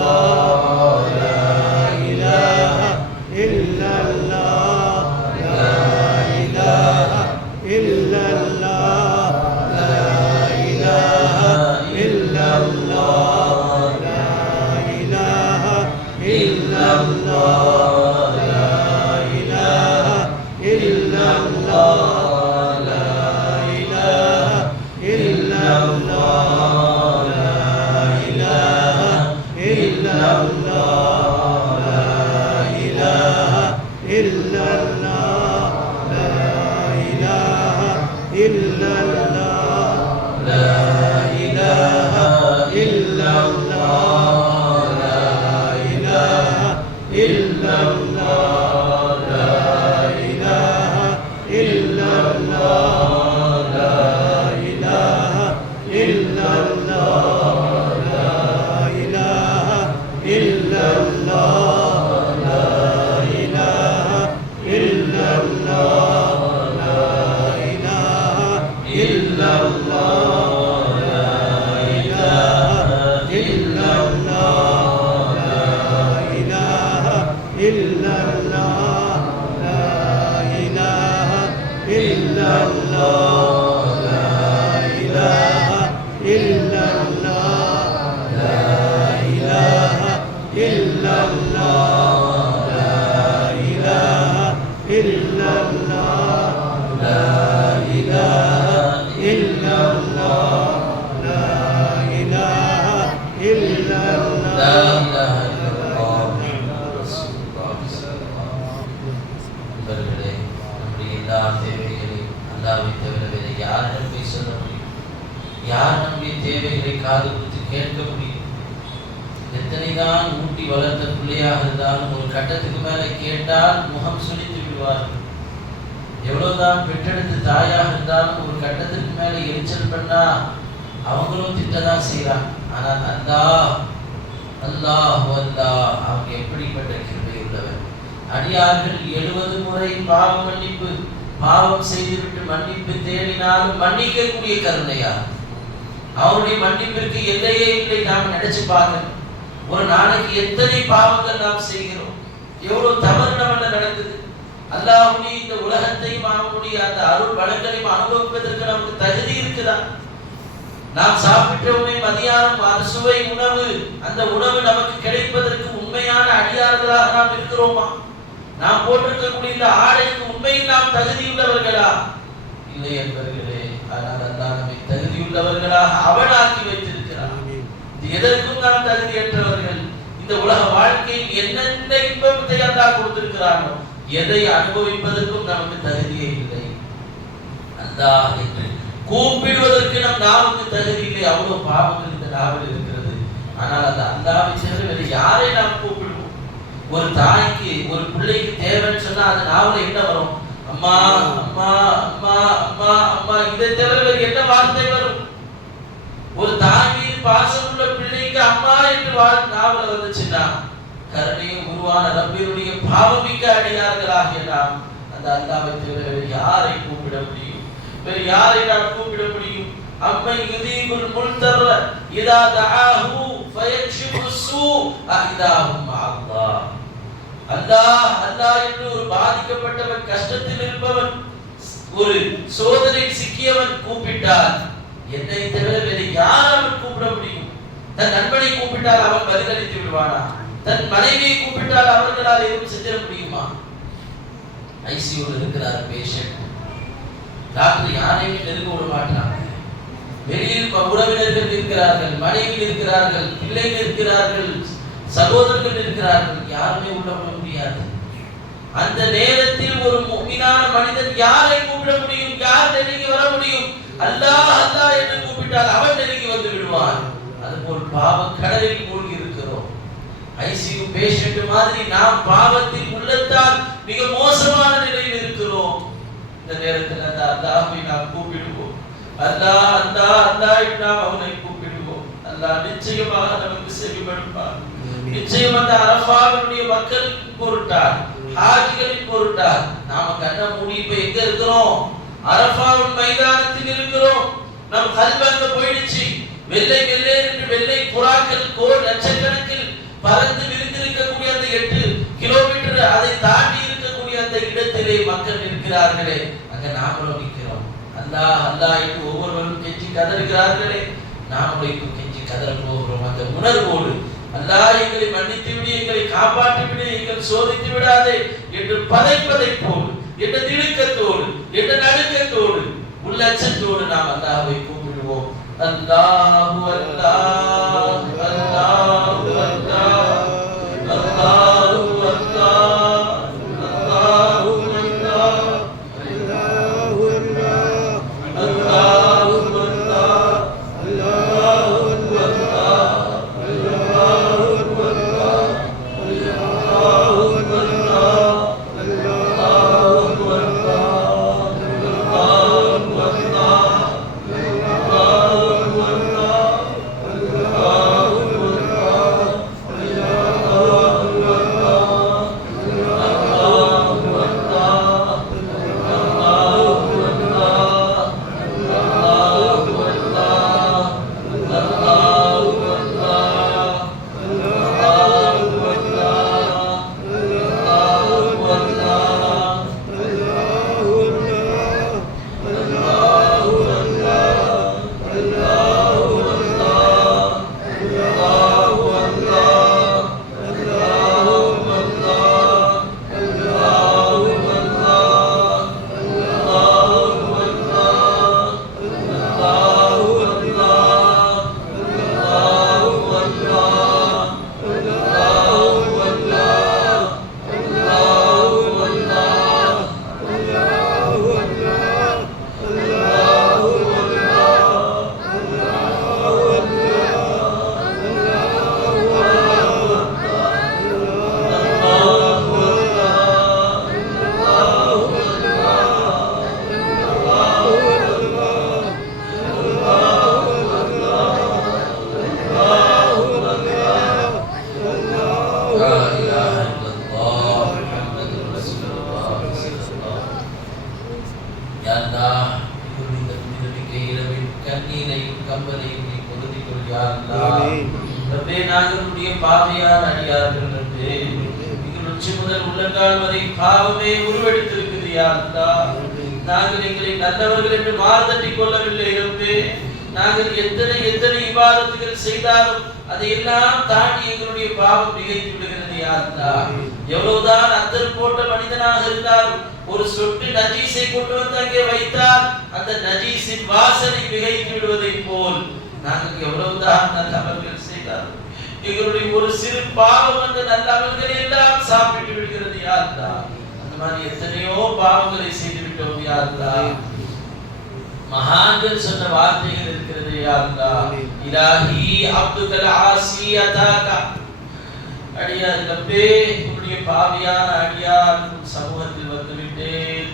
illallah, la ilaha illallah, la ilaha illallah, la ilaha illallah, la ilaha illallah, la ilaha illallah, la ilaha illallah. அல்லாஹ்வை தவிர வேறு யாரிடம் போய் சொல்ல முடியும்? யார் நம்முடைய தேவைகளை காது கொடுத்து கேட்க முடியும்? எத்தனைதான் ஊட்டி வளர்த்த பிள்ளையாக இருந்தாலும் ஒரு கட்டத்துக்கு மேல கேட்டால் முகம் சுளித்து விடுவார்கள். எவ்வளவுதான் பெற்றெடுத்து தாயாக இருந்தாலும் ஒரு கட்டத்துக்கு மேல எரிச்சல் பண்ணா அவங்களும் திட்டதான் செய்யறாங்க. ஆனால் அல்லாஹ் அல்லாஹ் அல்லாஹ் அவங்க எப்படிப்பட்ட கிருபை உள்ளவர். அடியார்கள் 70 முறை பாவ மன்னிப்பு, பாவம் செய்துவிட்டு மன்னிப்பு தேடினாலும் மன்னிக்கக்கூடிய கருணையா. அவருடைய மன்னிப்பிற்கு எல்லையே இல்லை. நாம் நினைச்சு பார்க்கணும், ஒரு நாளைக்கு எத்தனை பாவங்கள் நாம் செய்கிறோம், எவ்வளவு தவறு நம்ம நடக்குது. அல்லாஹ்வுடைய இந்த உலகத்தையும் அவனுடைய அந்த அருள் வளங்களையும் அனுபவிப்பதற்கு நமக்கு தகுதி இருக்குதா? நாம் சாப்பிட்டோமே மதியானம் அறுசுவை உணவு, அந்த உணவு நமக்கு கிடைப்பதற்கு உண்மையான அடியார்களாக நாம் இருக்கிறோமா? நாம் போட்டிருக்கக்கூடிய இந்த ஆடைக்கு உண்மையில் நாம் தகுதியுள்ளவர்களா? இல்லை என்பவர்களே. ஆனால் அல்லாஹ் நம்மை தகுதியுள்ளவர்களாக அவனாக்கி வைத்திருக்கிறான். எதற்கும் நாம் தகுதியற்றவர்கள். இந்த உலக வாழ்க்கையில் என்னென்ன இன்பத்தை அல்லாஹ் கொடுத்திருக்கிறானோ எதை அனுபவிப்பதற்கும் நமக்கு தகுதியே இல்லை. அல்லாஹ் என்று கூப்பிடுவதற்கு நம் நாவுக்கு தகுதி இல்லை. அவ்வளவு பாவங்கள் இந்த நாவில் இருக்கிறது. ஆனால் அந்த அல்லாஹ்வை தவிர வேறு யாரை நாம் கூப்பிடுவோம்? ஒரு தாய்க்கு ஒரு பிள்ளைக்கு தேவைன்னு சொன்னா அந்த நாவில் என்ன வரும்? அம்மா அம்மா அம்மா அம்மா அம்மா. இதை தவிர வேறு என்ன வார்த்தை வரும்? ஒரு தாய் மீது பாசம் உள்ள பிள்ளைக்கு அம்மா என்று நாவல வந்துச்சுன்னா கருணையும் உருவான ரப்பினுடைய பாவமிக்க அடியார்களாகிய நாம் அந்த அல்லாஹ்வை தவிர வேறு யாரை கூப்பிட முடியும்? வேறு யாரை நாம் கூப்பிட முடியும்? அம்மை யுதீபுல் முல்தர் இதா தஆஹு ஃபயக்ஷிஃபு ஸூ அஹிதாஹும் அல்லாஹ். அல்லாஹ் அல்லாஹ் என்று ஒரு பாதிக்கப்பட்டவன், கஷ்டத்தில் இருப்பவன், ஒரு சோதனை சிக்கியவன் கூப்பிட்டால் என்னை தவிர வேறு யார் அவன் கூப்பிட முடியும்? தன் நண்பனை கூப்பிட்டால் அவன் பதிலளித்து விடுவானா? தன் மனைவியை கூப்பிட்டால் அவர்களால் எதுவும் செஞ்சிட முடியுமா? ஐசியூல இருக்கிறார் பேஷண்ட், டாக்டர் யாரையும் நெருங்க விட மாட்டாங்க. வெளியில் உறவினர்கள் இருக்கிறார்கள், மனைவி இருக்கிறார்கள், பிள்ளைகள் இருக்கிறார்கள், சகோதரர்கள் இருக்கிறார்கள், யாருமே உள்ள விட முடியாது. அந்த நேரத்தில் ஒரு முஃமினான மனிதன் யாரை கூப்பிட முடியும்? யார் நெருங்கி வர முடியும்? அல்லாஹ் அல்லாஹ் என்று கூப்பிட்டால் அவன் நெருங்கி வந்து விடுவான். அதுபோல் பாவ கடலில் மூழ்கி இருக்கிறோம். ஐசியூ பேஷண்ட் மாதிரி நாம் பாவத்தில் உள்ளத்தால் மிக மோசமான நிலையில் இருக்கிறோம். இந்த நேரத்தில் அந்த அல்லாஹ்வை நாம் கூப்பிடுவோம். அல்லாஹ் அல்லாஹ் அல்லாஹ் என்று நாம் அவனை கூப்பிடுவோம். அல்லாஹ் நிச்சயமாக நமக்கு செவிமடுப்பார். நிச்சயம் அந்த அரஃபாவுடைய மக்களின் பொருட்டால், ஹாஜிகளின் பொருட்டால் நாம கண்ண மூடி இப்ப எங்க இருக்கிறோம்? அரஃபாவின் மைதானத்தில் இருக்கிறோம். நம் கல்வி அங்க போயிடுச்சு. வெள்ளை வெள்ளை என்று வெள்ளை புறாக்கள் கோல் லட்சக்கணக்கில் பறந்து விரிந்திருக்கக்கூடிய அந்த 8 கிலோமீட்டர் அதை தாண்டி இருக்கக்கூடிய அந்த இடத்திலே மக்கள் இருக்கிறார்களே, அங்க நாமளும் நிற்கிறோம். அல்லாஹ் அல்லாஹ் என்று ஒவ்வொருவரும் கெஞ்சி கதறுகிறார்களே, நாமளும் இப்போ கெஞ்சி கதற போகிறோம். அந்த உணர்வோடு அல்லாஹ் எங்களை மன்னித்து விடு, எங்களை காப்பாற்றி விடு, எங்களை சோதித்து விடாதே என்று பதைப்பதைப்போடு, என்ற திடுக்கத்தோடு, என்ற நடுக்கத்தோடு, உள்ளச்சத்தோடு நாம் அல்லாஹ்வை கூப்பிடுவோம். அல்லாஹு அல்லாஹ் அல்லாஹு அல்லாஹ் அல்லாஹு அல்லாஹ் அல்லாஹு அல்லாஹ் அல்லாஹு அல்லாஹ் அல்லாஹு அல்லாஹ் அல்லாஹு லா இலாஹ இல்லல்லாஹ் முஹம்மதுர் ரசூலுல்லாஹ் ஸல்லல்லாஹு யா அல்லாஹ் இந்த புனிதமிக்க இரவில் கண்ணீரையும் கம்பலையும் நீ பொருந்திக் கொள் யா அல்லாஹ். ரப்பே நாங்களுடைய பாவியான அடியார்கள் ரப்பே, எங்கள் உச்சி முதல் உள்ளங்கால் வரை பாவமே உருவெடுத்திருக்குது யா அல்லாஹ். நாங்கள் எங்களை நல்லவர்கள் என்று மாறுதட்டிக் கொள்ளவில்லை ரப்பே. நாங்கள் எத்தனை எத்தனை இபாதத்துகள் செய்தாலும் அதையெல்லாம் தாண்டி எங்களுடைய பாவம் மிகைத்து விடுகிறது யா அல்லாஹ். எவ்வளவுதான் அத்தர் போட்ட மனிதனாக இருந்தாலும் ஒரு சொட்டு நஜீஸை கொண்டு வந்து அங்கே வைத்தால் அந்த நஜீஸின் வாசனை மிகைத்து விடுவதை போல் நாங்கள் எவ்வளவுதான் நல்ல அமல்கள் செய்தாலும் எங்களுடைய ஒரு சிறு பாவம் அந்த நல்ல அமல்களை எல்லாம் சாப்பிட்டு விடுகிறது யா அல்லாஹ். அந்த மாதிரி எத்தனையோ பாவங்களை செய்து விட்டோம் யா அல்லாஹ். மகான்கள் சொன்ன வார்த்தைகள் இருக்கிறது யா அல்லாஹ். இலாஹி அப்துகல் ஆசி அதாக, அடியார் ரப்பே உம்முடைய பாவியான அடியார் சமூகத்தில் வந்து விட்டேன்.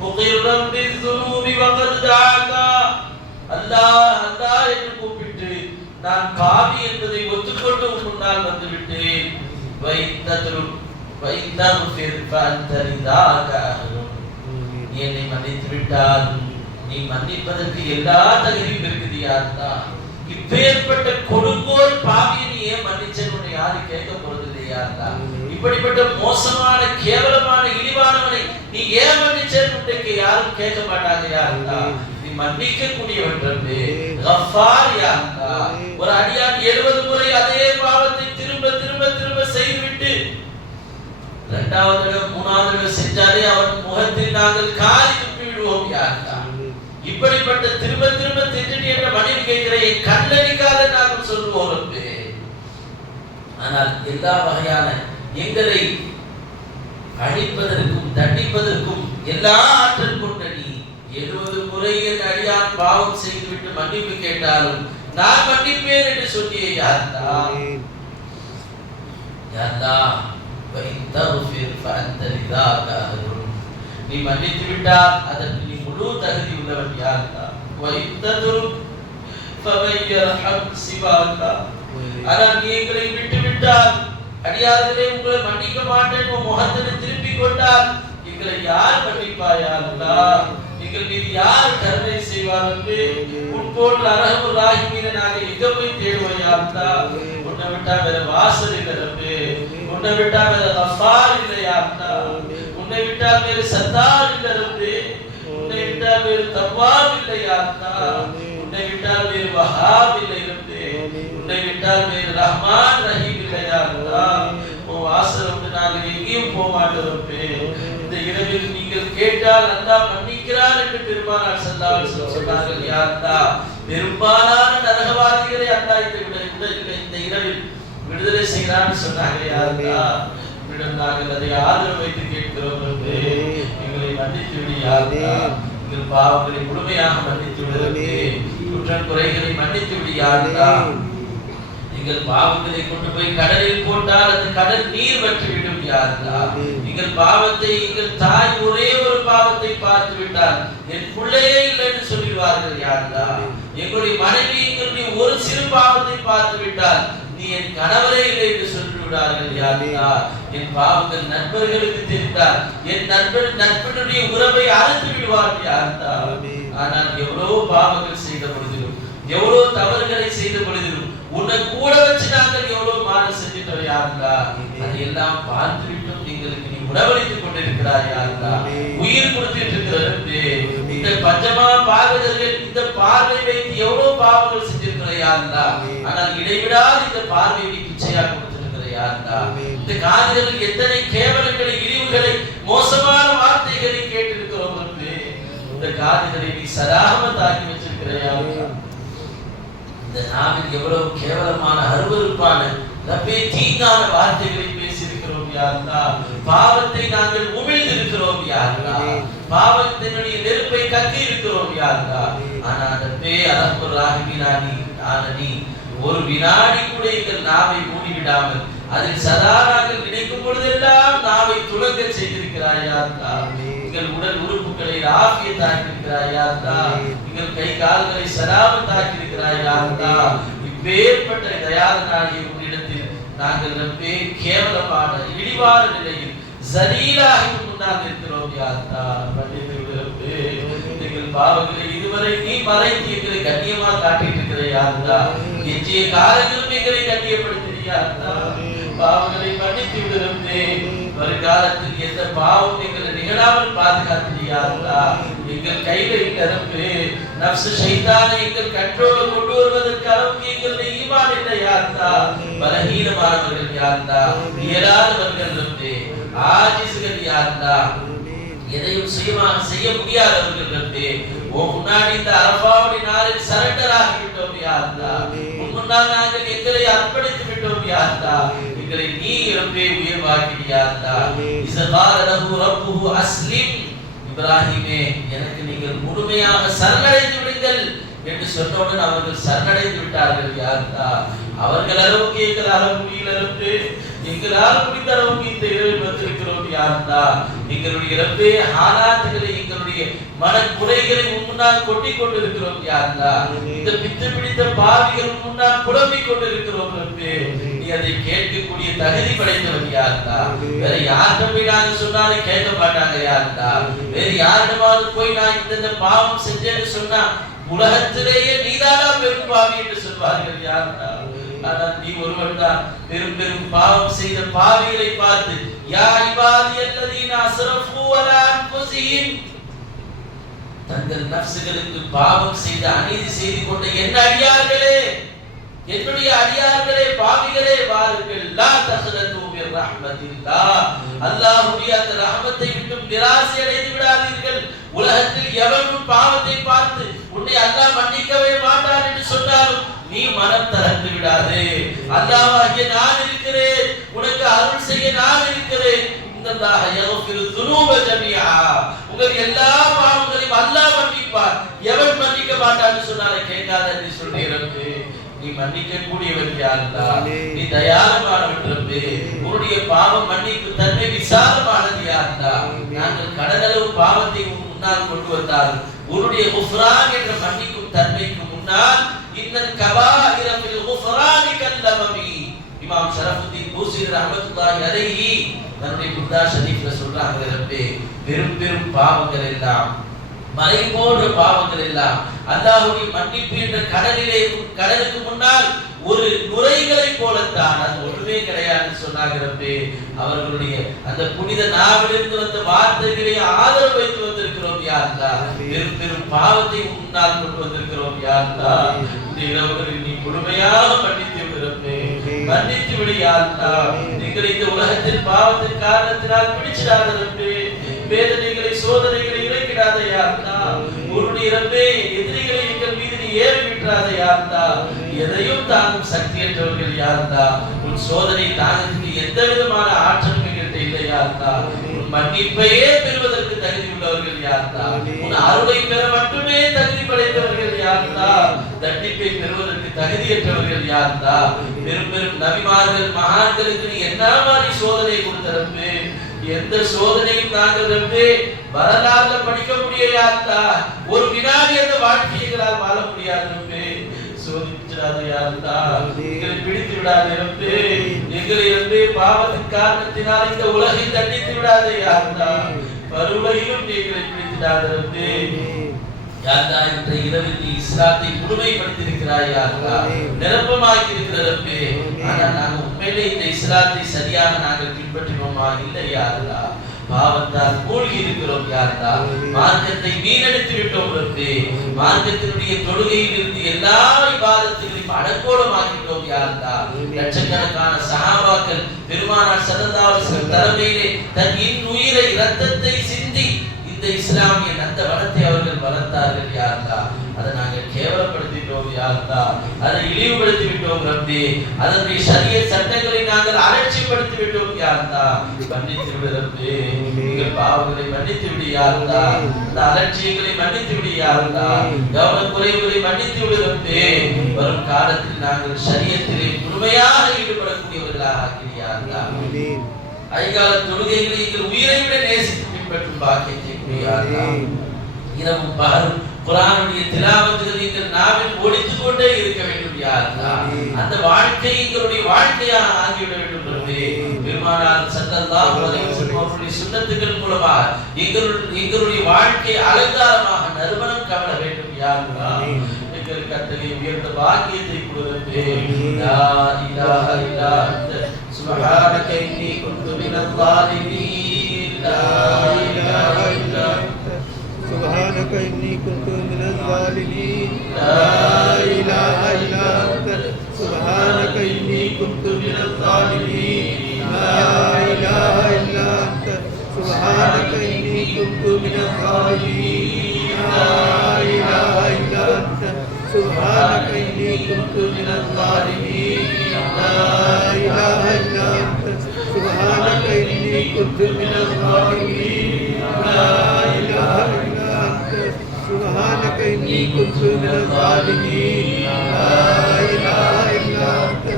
முகிர்ரம் பிஸ்ஸுனூபி வகத் தஆகா, அல்லாஹ் அல்லாஹ் என்று கூப்பிட்டு நான் பாவி என்பதை ஒத்துக்கொண்டு முன்னால் வந்து விட்டேன். வைத்தகுஃபிர் ஃபஅன்த ரிதாக, நீ என்னை மன்னித்து விட்டால் நீ மன்னிப்பதற்கு எல்லா தகுதியும் இருக்குது யா அல்லாஹ். இப்பேற்பட்ட கொடுங்கோல் பாவியை நீ ஏன் மன்னிச்சேன்னு உன்னை யாரும் கேட்க போறது இல்லையா அல்லாஹ். இப்படிப்பட்ட மோசமான கேவலமான இழிவானவனை நீ ஏன் மன்னிச்சேன்னு உன்னை யாரும் கேட்க மாட்டாங்க யா அல்லாஹ். நீ மன்னிக்க கூடியவன் ரப்பே, கஃபார் யா அல்லாஹ். ஒரு அடியான் 70 முறை அதே பாவத்தை திரும்ப திரும்ப திரும்ப செய்துவிட்டு இரண்டாவது தடவை மூணாவது தடவை செஞ்சாலே அவன் முகத்தில் நாங்கள் காரி துப்பி விடுவோம் யா அல்லாஹ். இப்படிப்பட்ட திரும்ப திரும்ப திட்டி என்ற மனைவி கேட்கிற என் கண்ணடிக்காத நாங்கள் சொல்லுவோம் ரப்பே. ஆனால் எல்லா வகையான எங்களை அழிப்பதற்கும் தண்டிப்பதற்கும் எல்லா ஆற்றல் கொண்ட நீ 70 முறை என் அடியான் பாவம் செய்துவிட்டு மன்னிப்பு கேட்டாலும் நான் மன்னிப்பேன் என்று சொல்லியே யா அல்லாஹ். யா அல்லாஹ் வைத்தகுஃபிர் ஃபஅன்த ரிதாக, நீ மன்னித்து விட்டால் அதற்கு நீ முழு தகுதி உள்ளவன் யா அல்லாஹ். வைத்ததுருக் ஃபமையர்ஹம் சிவாகா, ஆனால் நீ எங்களை விட்டு விட்டால் அடியார்களே உங்களை மன்னிக்க மாட்டேன் உன் முகத்தை திருப்பி கொண்டால் எங்களை யார் மன்னிப்பா யா அல்லாஹ். எங்கள் மீது யார் கருணை செய்வார்கள்? உன் போன்ற அரஹமுர் ராஹிமீனை நாங்கள் எங்க போய் தேடுவோம் யா அல்லாஹ். உன்னை விட்டா வேற வாசல் இல்லை ரப்பே, உன்னை விட்டா வேற கஃபார் இல்லை யா அல்லாஹ். உன்னை விட்டால் வேறு சத்தார் இல்லை ரப்பே, உன்னை விட்டால் வேறு தவ்வாப் இல்லை யா அல்லாஹ். உன்னை விட்டால் வேறு வஹாப் இல்லை ரப்பே, உன்னை விட்டால் வேறு ரஹ்மான் ரஹீம் இல்லை யா அல்லாஹ். உன் வாசல் விட்டு நாங்கள் எங்கேயும் போக மாட்டோம் ரப்பே. இந்த இரவில் நீங்கள் கேட்டால் அல்லாஹ் மன்னிக்கிறார் என்று பெருமானார் ஸல்லல்லாஹு அலைஹி வஸல்லம் சொன்னார்கள் யா அல்லாஹ். பெரும்பாலான நரகவாதிகளை அல்லாஹ் இந்த இரவில் விடுதலை செய்கிறான்னு சொன்னாங்க யா அல்லாஹ். நாங்கள் அதை ஆதரவு வைத்து கேட்கிறோம் ரப்பே, எங்களை மன்னித்து விடு யா அல்லாஹ். எங்கள் பாவங்களை முழுமையாக மன்னித்து விடு ரப்பே, குற்றம் குறைகளை மன்னித்து விடு யா அல்லாஹ். எங்கள் பாவங்களை கொண்டு போய் கடலில் போட்டால் அந்த கடல் நீர் வற்றிவிடும் யா அல்லாஹ். எங்கள் பாவத்தை எங்கள் தாய் ஒரே ஒரு பாவத்தை பார்த்து விட்டால் என் பிள்ளையே இல்லை என்று சொல்லிடுவார்கள் யா அல்லாஹ். எங்களுடைய மனைவி எங்களுடைய ஒரு சிறு பாவத்தை பார்த்து விட்டால் நீ என் கணவரே இல்லை என்று சொல்லிவிடார்கள் யா அல்லாஹ். என் பாவங்கள் நண்பர்களுக்கு தெரிந்தால் என் நண்பனுடைய உறவை அறுத்து விடுவார்கள் யா அல்லாஹ். ஆனால் எவ்வளவு பாவங்கள் செய்த பொழுதிலும் எவ்வளவு தவறுகளை செய்த பொழுதிலும் உன்னை கூட வச்சு நாங்கள் எவ்வளவு மாறு செஞ்சிட்டோம் யா அல்லாஹ். அதையெல்லாம் பார்த்து விட்டும் எங்களுக்கு நீ உணவளித்துக் கொண்டிருக்கிறாய் யா அல்லாஹ். உயிர் கொடுத்துட்டு இருக்கிறது. இந்த பஞ்சமா பார்வையர்கள் இந்த பார்வை வைத்து எவ்வளவு பாவங்கள் செஞ்சிருக்கிறாய் யா அல்லாஹ். ஆனால் இடைவிடாது இந்த பார்வையை பிச்சையா கொடுத்திருக்கிறாய் யா அல்லாஹ். இந்த காதுகளில் எத்தனை கேவலங்களை இழிவுகளை மோசமான வார்த்தைகளை கேட்டிருக்கிறோம் ரப்பே. இந்த காதுகளை நீ சலாமத்தாக்கி வச்சிருக்கிறாய் யா அல்லாஹ். இந்த நாவில் எவ்வளவு கேவலமான அருவருப்பான ரப்பே தீங்கான வார்த்தைகளை பேசியிருக்கிறோம் யா அல்லாஹ். பாவத்தை நாங்கள் உமிழ்ந்திருக்கிறோம் யா அல்லாஹ். பாவத்தினுடைய நெருப்பை கக்கி இருக்கிறோம் யா அல்லாஹ். ஆனால் ரப்பே அரஹ்மர் ராஹிமீனானி ஒரு வினாடி கூட எங்கள் நாவை மூடிவிடாமல் அதில் சதா நாங்கள் நினைக்கும் பொழுதெல்லாம் நாவை துலங்க செய்திருக்கிறாய் யா அல்லாஹ். எங்கள் உடல் உறுப்புகளை ஆஃபியத்தாக்கி இருக்கிறாய் யா அல்லாஹ். எங்கள் கை கால்களை சலாமத்தாக்கி இருக்கிறாய் யா அல்லாஹ். இப்பேற்பட்ட தயாளனாகிய உன்னிடத்தில் நாங்கள் ரப்பே கேவலமான இழிவான நிலையில் ஜலீலாகி முன்னால் இருக்கிறோம் யா அல்லாஹ். மன்னித்து விடு ரப்பே. எங்கள் பாவங்களை இதுவரை நீ மறைத்து எங்களை கண்ணியமா காட்டிட்டு இருக்கிற யா அல்லாஹ். எஞ்சிய காலங்களும் எங்களை கண்ணியப்படுத்தி யா அல்லாஹ். பாவங்களை மன்னித்து விடு ரப்பே. வருகாலத்தில் எந்த பாவம் எங்களை நிகழாமல் பாதுகாத்து யா அல்லாஹ். எங்கள் கையில இல்ல ரப்பே. நஃப்ஸ் ஷைத்தானை எங்கள் கண்ட்ரோல் கொண்டு வருவதற்கு அளவுக்கு எங்கள் ஈமான் இல்லை யா அல்லாஹ். பலஹீனமானவர்கள் யா அல்லாஹ். இயலாதவர்கள் ரப்பே. ஆஜிஸ்கள் யா அல்லாஹ். எதையும் செய்ய முடியாதவர்கள் ரப்பே. முன்னாடி இந்த அரபாவுடைய நாளில் சரண்டர் ஆகிவிட்டோம் யா அல்லாஹ். முன்னால் நாங்கள் எங்களை அர்ப்பணித்து விட்டோம் யா அல்லாஹ். எங்களை நீ ரப்பே உயர்வாக்கி யா அல்லாஹ். இஸ்கால லஹு ரப்புஹு அஸ்லிம். இப்ராஹிமே எனக்கு நீங்கள் முழுமையாக சரணடைந்து விடுங்கள் என்று சொன்னவுடன் அவர்கள் சரணடைந்து விட்டார்கள் யா அல்லாஹ். அவர்கள் அளவுக்கு எங்களால் முடியல ரப்பே. எங்களால் முடிந்த அளவுக்கு இந்த இரவில் வந்திருக்கிறோம் யா அல்லாஹ். எங்களுடைய ரப்பே ஹாலாத்துகளை எங்களுடைய மனக்குறைகளை முன்னால் கொட்டிக் கொண்டிருக்கிறோம் யா அல்லாஹ். இந்த பித்து பிடித்த பாவிகள் முன்னால் புலம்பிக் கொண்டிருக்கிறோம் ரப்பே. நீ அதை கேட்கக்கூடிய தகுதி படைத்தவன் யா அல்லாஹ். வேற யார்கிட்ட போய் நாங்க சொன்னாலும் கேட்க மாட்டாங்க யா அல்லாஹ். வேற யாரிடமாவது போய் நான் இந்த பாவம் செஞ்சேன்னு சொன்னா உலகத்திலேயே நீதானா பெரும் பாவி என்று சொல்வார்கள் யா அல்லாஹ். ஆனால் நீ ஒருவன் தான் பெரும் பெரும் பாவம் செய்த பாவிகளை பார்த்து யா இபாதி அல்லதீன அஸ்ரஃபு அலா அன்ஃபுஸிஹிம், தங்கள் நஃப்ஸ்களுக்கு பாவம் செய்த அநீதி செய்து கொண்ட என் அடியார்களே, என்னுடைய அடியார்களே, பாவிகளே, வாருங்கள். லா தக்னது மிர் ரஹ்மத்தில்லாஹ், அல்லாஹ்வுடைய அந்த ரஹ்மத்தை விட்டு நிராசை அடைந்து விடாதீர்கள். உலகத்தில் எவனும் பாவத்தை பார்த்து உன்னை அல்லாஹ் மன்னிக்கவே மாட்டான் என்று சொன்னாலும் நீ மனம் தளர்ந்து விடாதே. அல்லாஹ்வாகிய நான் இருக்கிறேன், உனக்கு அருள் செய்ய நான் இருக்கிறேன். இன்னல்லாஹ யக்ஃபிரு ذுனூப ஜமீஆ, உங்கள் எல்லா பாவங்களையும் அல்லாஹ் மன்னிப்பார். எவன் மன்னிக்க மாட்டான்னு சொன்னாலே கேட்காத என்று சொல்றீரே. நீ மன்னிக்க கூடியவன் யா அல்லாஹ். நீ தயாளமானவன் ரப்பே. உன்னுடைய பாவம் மன்னிப்பு தன்மை விசாலமானது யா அல்லாஹ். நாங்கள் கடலளவு பாவத்தை முன்னால் கொண்டு வந்தால் உன்னுடைய குஃப்ரான் என்ற மன்னிக்கும் தன்மைக்கு முன்னால் இன்னல் கபாயிர ஃபில் குஃப்ரானி கல்லமி. இமாம் ஷரஃபுத்தீன் பூசி ரஹ்மத்துல்லாஹி அலைஹி தன்னுடைய குர்தா ஷரீஃப்ல சொல்றாங்க ரப்பே, பெரும் பெரும் பாவங்கள் எல்லாம், மலை போன்ற பாவங்கள் எல்லாம் அல்லாஹ்வுடைய மன்னிப்பு என்ற கடலுக்கு முன்னால் ஒரு நுரைகளை போலத்தான், அது ஒன்றுமே கிடையாதுன்னு சொன்னாங்க ரப்பே. அவர்களுடைய அந்த புனித நாவிலிருந்து வந்த வார்த்தைகளை ஆதரவு வைத்து வந்திருக்கிறோம் யா அல்லாஹ். பெரும் பெரும் பாவத்தை முன்னால் கொண்டு வந்திருக்கிறோம் யா அல்லாஹ். இந்த இரவுகளில் நீ முழுமையாக மன்னித்து விடு ரப்பே. மன்னித்து விடு யா அல்லாஹ். எங்களை இந்த உலகத்தில் பாவத்தின் காரணத்தினால் பிடிச்சிடாத ரப்பே. வேதனைகளை சோதனைகளை இறக்கிடாத யா அல்லாஹ். உன்னுடைய ரப்பே எதிரிகளை எங்கள் மீது நீ ஏறி விட்டுறாத யா அல்லாஹ். எதையும் தாங்கும் சக்தியற்றவர்கள் யா அல்லாஹ். உன் சோதனை தாங்கிறதுக்கு எந்த விதமான ஆற்றலும் எங்கள்கிட்ட இல்லை யா அல்லாஹ். உன் மன்னிப்பையே பெறுவதற்கு தகுதி உள்ளவர்கள் யா அல்லாஹ். உன் அருளை பெற மட்டுமே தகுதி படைத்தவர்கள் யா அல்லாஹ். தண்டிப்பை பெறுவதற்கு தகுதியற்றவர்கள் யா அல்லாஹ். பெரும் பெரும் நபிமார்கள் மகான்களுக்கு நீ என்ன மாதிரி சோதனை கொடுத்தரப்பே. எந்த சோதனையும் நாங்கள் ரப்பே வரலாறுல படிக்க முடியாது யா அல்லாஹ். ஒரு வினாடி அந்த வாழ்க்கைகளால் வாழ முடியாது ரப்பே. சோதிச்சிடாதே யா அல்லாஹ். எங்களை பிடித்து விடாதே ரப்பே. எங்களை ரப்பே பாவத்தின் காரணத்தினால் இந்த உலகை தண்டித்து விடாதே யா அல்லாஹ். மறுமையிலும் எங்களை பிடித்திடாதே ரப்பே. யா அல்லாஹ், இந்த இரவில் நீ இஸ்லாத்தை முழுமைப்படுத்தி இருக்கிறாய் யா அல்லாஹ். நிரப்பமாக்கி இருக்கிற ரப்பே. ஆனால் நாங்கள் உண்மையிலே இந்த இஸ்லாத்தை சரியாக நாங்கள் பின்பற்றினோமா? இல்லை யா அல்லாஹ். பாவத்தால் மூழ்கி இருக்கிறோம் யா அல்லாஹ். மார்க்கத்தை வீணடித்து விட்டோம் ரப்பே. மார்க்கத்தினுடைய தொழுகையில் இருந்து எல்லா இபாதத்துகளையும் அடக்கோலமாக்கிட்டோம் யா அல்லாஹ். லட்சக்கணக்கான சஹாபாக்கள் பெருமானார் ஸல்லல்லாஹு அலைஹி வஸல்லம் தலைமையிலே தன் இன்னுயிரை இரத்தத்தை சிந்தி இந்த இஸ்லாமிய நந்த வனத்தை அவர்கள் வளர்த்தார்கள் யா அல்லாஹ். அதை நாங்கள் கேவலப்படுத்திட்டோம் யா அல்லாஹ். அதை இழிவுபடுத்தி விட்டோம் ரப்பே. அதனுடைய ஷரியத் சட்டங்களை நாங்கள் அலட்சியப்படுத்தி விட்டோம் யா அல்லாஹ். மன்னித்து விடு ரப்பே. எங்கள் பாவங்களை மன்னித்து விடு யா அல்லாஹ். அந்த அலட்சியங்களை மன்னித்து விடு யா அல்லாஹ். கவனக்குறைவுகளை மன்னித்து விடு ரப்பே. வரும் காலத்தில் நாங்கள் ஷரியத்திலே முழுமையாக ஈடுபடக்கூடியவர்களாக ஆக்கி யா அல்லாஹ். ஐகால தொழுகைகளை எங்கள் உயிரை விட நேசித்து பின்பற்றும் பாக்கியத்தை யா அல்லாஹ். இரவும் பகலும் குர்ஆனுடைய திலாவத்துகள் எங்கள் நாவில் ஒலித்துக் கொண்டே இருக்க வேண்டும் யா அல்லாஹ். அந்த வாழ்க்கை எங்களுடைய வாழ்க்கையாக ஆகிவிட வேண்டும் ரப்பே. பெருமானார் ஸல்லல்லாஹு அலைஹி வஸல்லம் அவர்களுடைய சுன்னத்துகள் மூலமாக எங்களுடைய வாழ்க்கை அலங்காரமாக நறுமணம் கமல வேண்டும் யா அல்லாஹ். எங்களுக்கு அத்தகைய உயர்ந்த பாக்கியத்தை கொடு ரப்பே. லா இலாஹ இல்லா அன்த சுப்ஹானக இன்னி குன்து மினல் ஸாலிமீன். லா இலாஹ இல்லா سبحانك إني كنت من الظالمين لا إله إلا أنت سبحانك إني كنت من الظالمين لا إله إلا أنت سبحانك إني كنت من الظالمين لا إله إلا أنت سبحانك إني كنت من الظالمين لا إله إلا أنت سبحانك إني كنت من الظالمين لا إله إلا أنت سبحانك إني كنت من الظالمين لا إله إلا أنت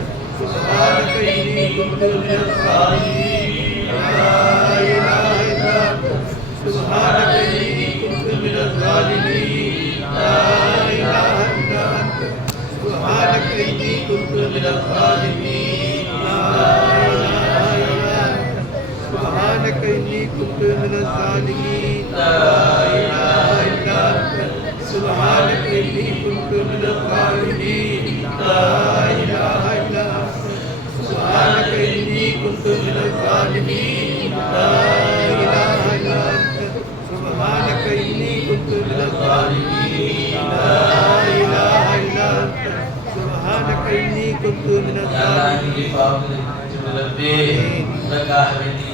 سبحانك إني كنت من الظالمين لا إله إلا أنت سبحانك إني كنت من الظالمين لا إله إلا أنت سبحانك إني كنت من الظالمين لا إله إلا أنت سبحانك إني كنت من الظالمين لا إله إلا أنت سبحانك إني كنت من الظالمين لا إله إلا أنت سبحانك إني كنت من الظالمين لا إله إلا أنت سبحانك إني كنت من الظالمين لا إله إلا أنت سبحانك إني كنت من الظالمين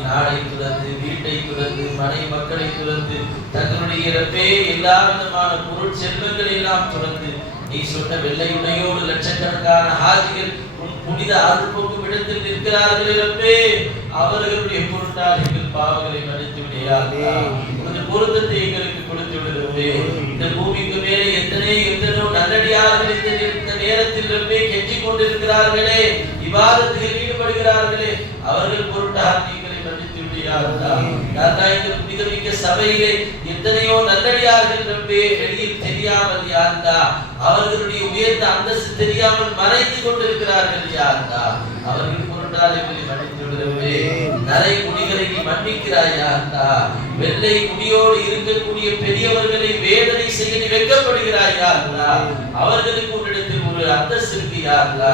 நாடை துறந்து வீட்டை துறந்து மனை மக்களை துறந்து தங்களுடைய இறப்பே எல்லா விதமான பொருள் செல்வங்களை எல்லாம் துறந்து நீ சொன்ன வெள்ளை உடையோடு லட்சக்கணக்கான ஹாஜிகள் உன் புனித அருள் போக்கும் இடத்தில் நிற்கிறார்கள் இறப்பே. அவர்களுடைய பொருட்டால் எங்கள் பாவங்களை மன்னித்து விடையாதே. கொஞ்சம் பொருத்தத்தை எங்களுக்கு கொடுத்து விடுறப்பே. இந்த பூமிக்கு மேலே எத்தனையோ நல்லடியார்கள் இந்த நேரத்தில் இருப்பே கெஞ்சிக் கொண்டிருக்கிறார்களே, இபாதத்தில் ஈடுபடுகிறார்களே, அவர்கள் பொருட்டால் நீங்களை மன்னித்து விடையாதா. இந்த புனிதமிக்க சபையிலே எத்தனையோ நல்லடியார்கள் இருப்பே வெளியில் தெரியாமல் யாருந்தா, அவர்களுடைய உயர்ந்த அந்தஸ்து தெரியாமல் மறைந்து கொண்டிருக்கிறார்கள் யாருந்தா. அவர்கள் பொருட்டால் எங்களை மன்னித்து விடுறப்பே. நரை முடிகளை நீ மன்னிக்கிறாய் யாருந்தா. வெள்ளை முடியோடு இருக்கக்கூடிய பெரியவர்களை வேதனை செய்ய நீ வெட்கப்படுகிறாய் யாருந்தா. அவர்களுக்கு உன்னிடத்தில் ஒரு அந்தஸ்து இருக்கு யாருந்தா.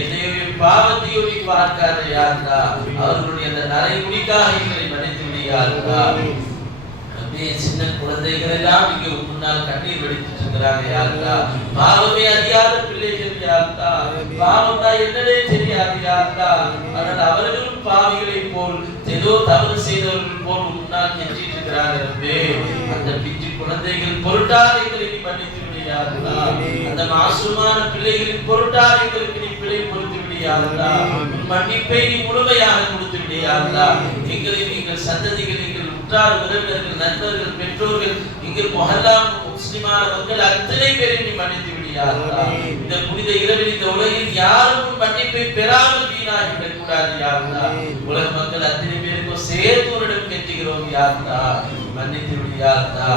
என்னையோ என் பாவத்தையோ நீ பார்க்காத யாருந்தா. அவர்களுடைய அந்த நரை முடிக்காக எங்களை மன்னித்து விடுகிறார்களா. சின்ன குழந்தைகள் எல்லாம் இங்க முன்னால் கண்ணீர் வெடித்துட்டு இருக்கிறாங்க யாருந்தா. பாவமே அறியாத பிள்ளைகள் யாருந்தா. பாவம் தான் என்னன்னே தெரியாது யாருந்தா. ஆனால் அவர்களும் பாவிகளை போல் ஏதோ தவறு செய்தவர்கள் போல் முன்னால் கெஞ்சிட்டு இருக்கிறார்களே. அந்த பிஞ்சு குழந்தைகள் பொருட்டால் எங்களை நீ மன்னித்து விடுகிறார்களா. அந்த மாசூமான பிள்ளைகளின் பொருட்டால் எங்களுக்கு நீ பிழை பொறுத்து விடுகிறார்களா. மன்னிப்பை நீ முழுமையாக கொடுத்து விடுகிறார்களா. எங்களை நீங்கள் சந்ததிகள் உற்றார் உறவினர்கள் நண்பர்கள் பெற்றோர்கள் இங்கு மொஹல்லா முஸ்லிமான மக்கள் அத்தனை பேரை நீ மன்னித்து விடுகிறார்களா. இந்த புனித இரவில் இந்த உலகில் யாரும் மன்னிப்பை பெறாமல் வீணாகிவிடக் கூடாது யாருந்தா. உலக மக்கள் அத்தனை பேருக்கும் சேர்த்து உன்னிடம் கெஞ்சுகிறோம் யாருந்தா. மன்னித்து விடுகிறார்களா.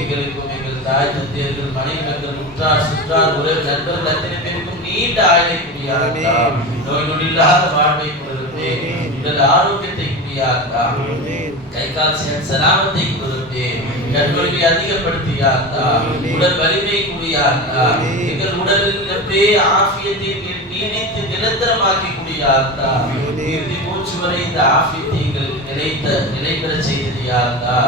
எங்களுக்கும் எங்கள் தாய் தந்தையர்கள் மனைவி மக்கள் உற்றார் சுற்றார் உறவு நண்பர்கள் அத்தனை பேருக்கும் நீண்ட ஆயுளை கூடியார்களா. நோய் நொடி இல்லாத வாழ்வை கொடுத்தே. உடல் ஆரோக்கியத்தை கூடியார்களா. கை கால் சலாமத்தை கொடுத்தே. நன்மையை அதிகப்படுத்தியார்களா. உடல் வலிமை கூடியார்களா. எங்கள் உடலில் இருப்பே ஆஃபியத்தை நீடித்து நிரந்தரமாக்கி கூடியார்களா. இறுதி மூச்சு வரை இந்த ஆஃபியத்தை எங்களுக்கு நிலைபெற செய்தியார்களா.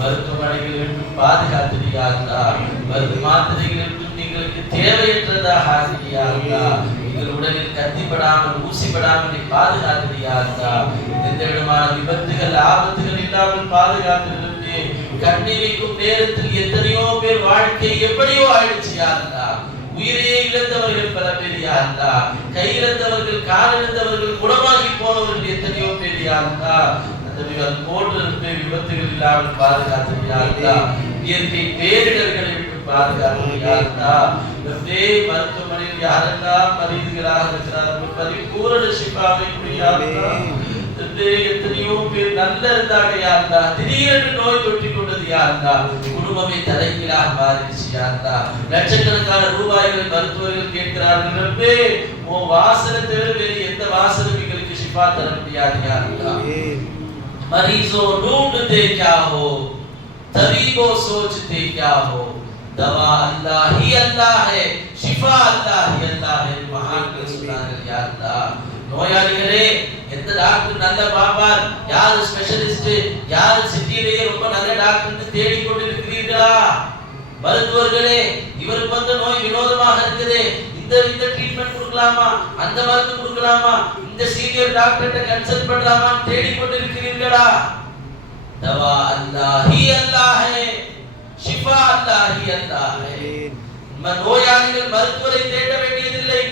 மருத்துவமனைகள் என்றும் பாதுகாத்தியார்களா. மருந்து மாத்திரைகள் என்றும் எங்களுக்கு தேவையற்றதாக ஆகியார்களா. எங்கள் உடலில் கத்திப்படாமல் ஊசிப்படாமல் நீ பாதுகாத்தியார்களா. எந்த விதமான விபத்துகள் ஆபத்துகள் இல்லாமல் பாதுகாத்திருந்தே. கண்ணீரிக்கும் நேரத்தில் எத்தனையோ பேர் வாழ்க்கை எப்படியோ ஆயிடுச்சியார்களா. உயிரையே இழந்தவர்கள் பல பேர் யாருந்தா. கை இழந்தவர்கள் கால் இழந்தவர்கள் குணமாகி போனவர்கள் எத்தனையோ பேர் யாருந்தா. அந்த போன்ற விபத்துகள் இல்லாமல் பாதுகாத்திருக்கிறார்களா. இயற்கை பேரிடர்களை விட்டு பாதுகாத்திருக்கிறார்களா. மருத்துவமனையில் யாரெல்லாம் மனிதர்களாக இருக்கிறார்கள் பரிபூரண சிபாவை கூடியார்களா. எத்தனையோ பேர் நல்ல இருந்தாங்க யா அல்லாஹ், திடீரென்று நோய் தொற்றிக் கொண்டது யா அல்லாஹ், குடும்பமே தலைகீழாக மாறிடுச்சு யா அல்லாஹ். லட்சக்கணக்கான ரூபாய்களை மருத்துவர்கள் கேட்கிறார்கள் ரப்பே, உன் வாசனை தவிர வேறு எந்த வாசனும் எங்களுக்கு ஷிஃபா தர முடியாது யா அல்லாஹ். मरीजों ढूंढते क्या हो, तबीबों सोचते क्या हो, दवा अल्लाह ही अल्लाह है, शिफा अल्लाह ही अल्लाह है. महान सुनाர்கள் யா அல்லாஹ். நோயாளிகளே, எந்த டாக்டர் நல்ல பாப்பார், யார் ஸ்பெஷலிஸ்ட், யார் சிட்டியிலேயே ரொம்ப நல்ல டாக்டர்னு தேடிக் கொண்டிருக்கிறீர்களா? மருத்துவர்களே, இவருக்கு வந்த நோய் வினோதமாக இருக்குது, இந்த ட்ரீட்மெண்ட் கொடுக்கலாமா, அந்த மருந்து கொடுக்கலாமா, இந்த சீனியர் டாக்டர்ட்ட கன்சல்ட் பண்ணலாமா தேடிக் கொண்டிருக்கிறீர்களா? दवा अल्लाह ही अल्लाह है, शिफा अल्लाह ही अल्लाह है. நோயாளிகள் மருத்துவரை தேட வேண்டியதில்லை,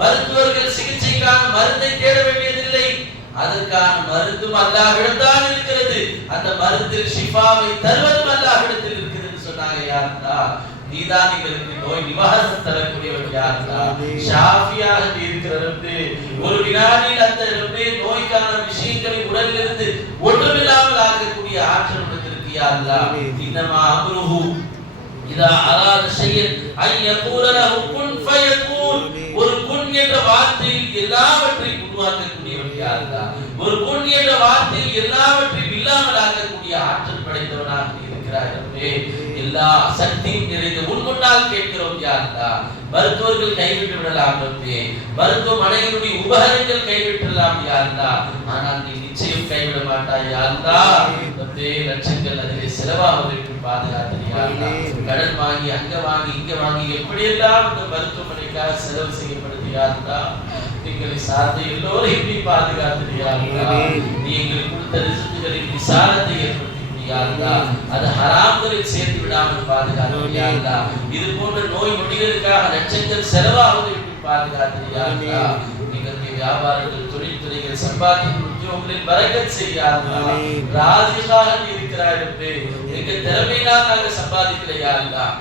மருத்துவர்கள் சிகிச்சைக்கான மருந்தை தேட வேண்டியதில்லை, அதற்கான மருந்தும் அல்லாஹ்விடம்தான் இருக்கிறது. அந்த மருந்தில் ஷிஃபாவை தருவதும் அல்லாஹ்விடத்தில் இருக்கிறது சொன்னாங்க யா அல்லாஹ். நீதான் எங்களுக்கு நோய் நிவாரணம் தரக்கூடியவர் யா அல்லாஹ். ஷாஃபியாக நீ இருக்கிற ரப்பே, ஒரு வினாடியில் அந்த ரப்பே நோய்க்கான விஷயங்களை உடலிலிருந்து ஒன்றுமில்லாமல் ஆக்கக்கூடிய ஆற்றல் உனக்கு இருக்கு யா அல்லாஹ். இன்னமா அம்ருஹு இதா அராத ஷையன் ஐ யகூல லஹு குன் ஃபயகூன். ஒரு குன் என்ற வார்த்தையில் எல்லாவற்றையும் உருவாக்கக்கூடியவர் யா அல்லாஹ். ஒரு குன் என்ற வார்த்தையில் எல்லாவற்றையும் இல்லாமல் ஆக்கக்கூடிய ஆற்றல் படைத்தவனாக நீ இருக்கிறாய் ரப்பே. எல்லா சக்தியும் நிறைந்த உன் முன்னால் கேட்கிறோம் யா அல்லாஹ். மருத்துவர்கள் கைவிட்டு விடலாம் ரப்பே, மருத்துவமனையினுடைய உபகரணங்கள் கைவிட்டலாம் யா அல்லாஹ், ஆனால் நீ நிச்சயம் கைவிட மாட்டாய் யா அல்லாஹ். ரப்பே, லட்சங்கள் அதிலே செலவாவதற்கு பாதுகாத்து யா அல்லாஹ். கடன் வாங்கி அங்க வாங்கி இங்க வாங்கி எப்படியெல்லாம் இந்த மருத்துவமனைக்காக செலவு செய்யப்படுது யா அல்லாஹ். எங்களை சார்ந்த எல்லோரையும் நீ பாதுகாத்து யா அல்லாஹ். நீ எங்களுக்கு கொடுத்த ரிஸ்குகளின் விசாலத்தை ஏற்படுத்தி யா அல்லாஹ். அது ஹராம்களில் சேர்த்து விடாமல் பாதுகாத்து யா அல்லாஹ். இது போன்ற நோய் நொடிகளுக்காக லட்சங்கள் செலவாவதை விட்டு பாதுகாத்து யா அல்லாஹ். எங்களுடைய வியாபாரங்கள், தொழில்துறைகள், சம்பாதிக்கும் உத்தியோகங்களில் பரக்கத் செய்ய யா அல்லாஹ். ராஜிகாக நீ இருக்கிறாய் ரப்பே. எங்க திறமையினால் நாங்கள் சம்பாதிக்கல யா அல்லாஹ்,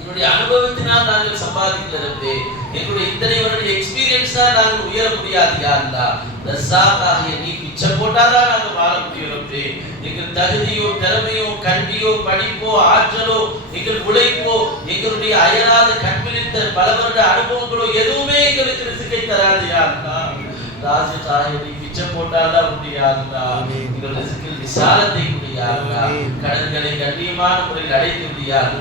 என்னுடைய அனுபவத்தினால் நாங்கள் சம்பாதிக்கல ரப்பே. எங்களுடைய இத்தனை வருட எக்ஸ்பீரியன்ஸ் தான் நாங்கள் உயர முடியாது யா அல்லாஹ். ரஸாக்காகிய நீ பிச்சை போட்டாதான் நாங்கள் வாழ முடியும் ரப்பே. எங்கள் தகுதியோ, திறமையோ, கல்வியோ, படிப்போ, ஆற்றலோ, எங்கள் உழைப்போ, எங்களுடைய அயராத கண்விழித்த பல வருட அனுபவங்களோ எதுவுமே எங்களுக்கு ரிஸ்கை தராது யா அல்லாஹ். ராஜிகாகிய நீ பிச்சை போட்டாதான் முடியாது யா அல்லாஹ். எங்கள் ரிஸ்கில் விசாலத்தை முடியாது, கடன்களை கண்ணியமான முறையில் அடைத்து முடியாது,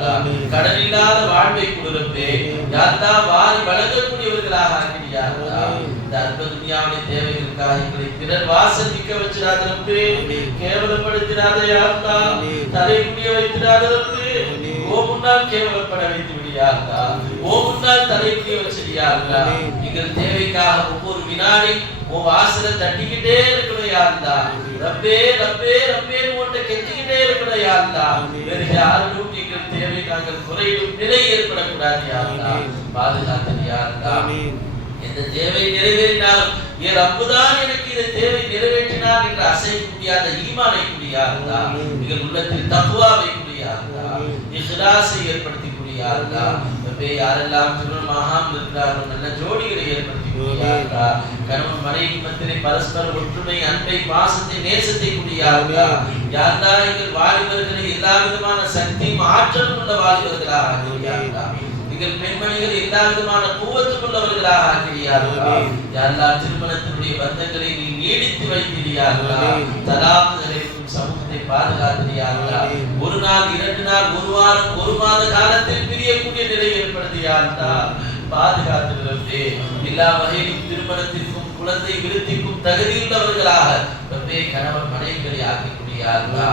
கடன் இல்லாத வாழ்வை கொடுப்பே யா அல்லாஹ். வாரி வழங்கக்கூடியவர்களாக ஆக்கிறியார்களா. இந்த அற்ப துனியாவுடைய தேவைகளுக்காக எங்களை பிறர் வாசல் நிற்க வச்சிடாத ரப்பே, கேவலப்படுத்திடாத யா அல்லாஹ். தலைமுடிய வைத்திடாத ரப்பே, ஓ முன்னால் கேவலப்பட வைத்து விடியார்களா, ஓ முன்னால் தலைமுடிய வச்சிடியார்களா. எங்கள் தேவைக்காக ஒவ்வொரு வினாடி ஓ வாசலை தட்டிக்கிட்டே இருக்கணும் யா அல்லாஹ். ரப்பே ரப்பே ரப்பே உன்கிட்ட கெஞ்சிக்கிட்டே இருக்கணும் யா அல்லாஹ். வேறு யாருக்கும் எங்கள் தேவை நாங்கள் குறையும் நிலை ஏற்படக்கூடாது யா அல்லாஹ். பாதுகாத்து யா அல்லாஹ். எந்த தேவை நிறைவேறினாலும் என் ரப்புதான் எனக்கு இந்த தேவை நிறைவேற்றினார் என்று அசைக்க முடியாத ஈமானை கூடியார்களா, எங்கள் உள்ளத்தில் தக்வாவை கூடியார்களா, இஹ்லாஸை ஏற்படுத்தி கூடியார்களா. ரப்பே, யாரெல்லாம் திருமணமாகாமல் இருக்கிறார்களோ நல்ல ஜோடிகளை ஏற்படுத்தி கூடியார்களா. கணவன் மனைவி மத்தியிலே பரஸ்பர ஒற்றுமை, அன்பை, பாசத்தை, நேசத்தை கூடியார்களா. யாரெல்லாம் எங்கள் வாலிபர்களை எல்லா விதமான சக்தியும் ஆற்றலும் உள்ள வாலிபர்களாக ஆக்கிறியார்களா. எங்கள் பெண்மணிகள் எல்லா விதமான கூவத்துக்குள்ளவர்களாக ஆக்கிறியார்களா. யாரெல்லாம் திருமணத்தினுடைய பந்தங்களை நீ நீடித்து வைத்திருக்கிறார்களா. தலாக்குகளுக்கும் சமூகத்தை பாதுகாத்திருக்கிறார்களா. ஒரு நாள், 2 நாள், 1 வாரம், 1 மாத காலத்தில் பிரியக்கூடிய நிலை ஏற்படுத்தியார்களா. பாதுகாத்துகிறதே எல்லா வகையிலும் திருமணத்திற்கும் குழந்தை விருத்திக்கும் தகுதியுள்ளவர்களாக ரப்பே கணவன் மனைவிகளை ஆக்கக்கூடியார்களா.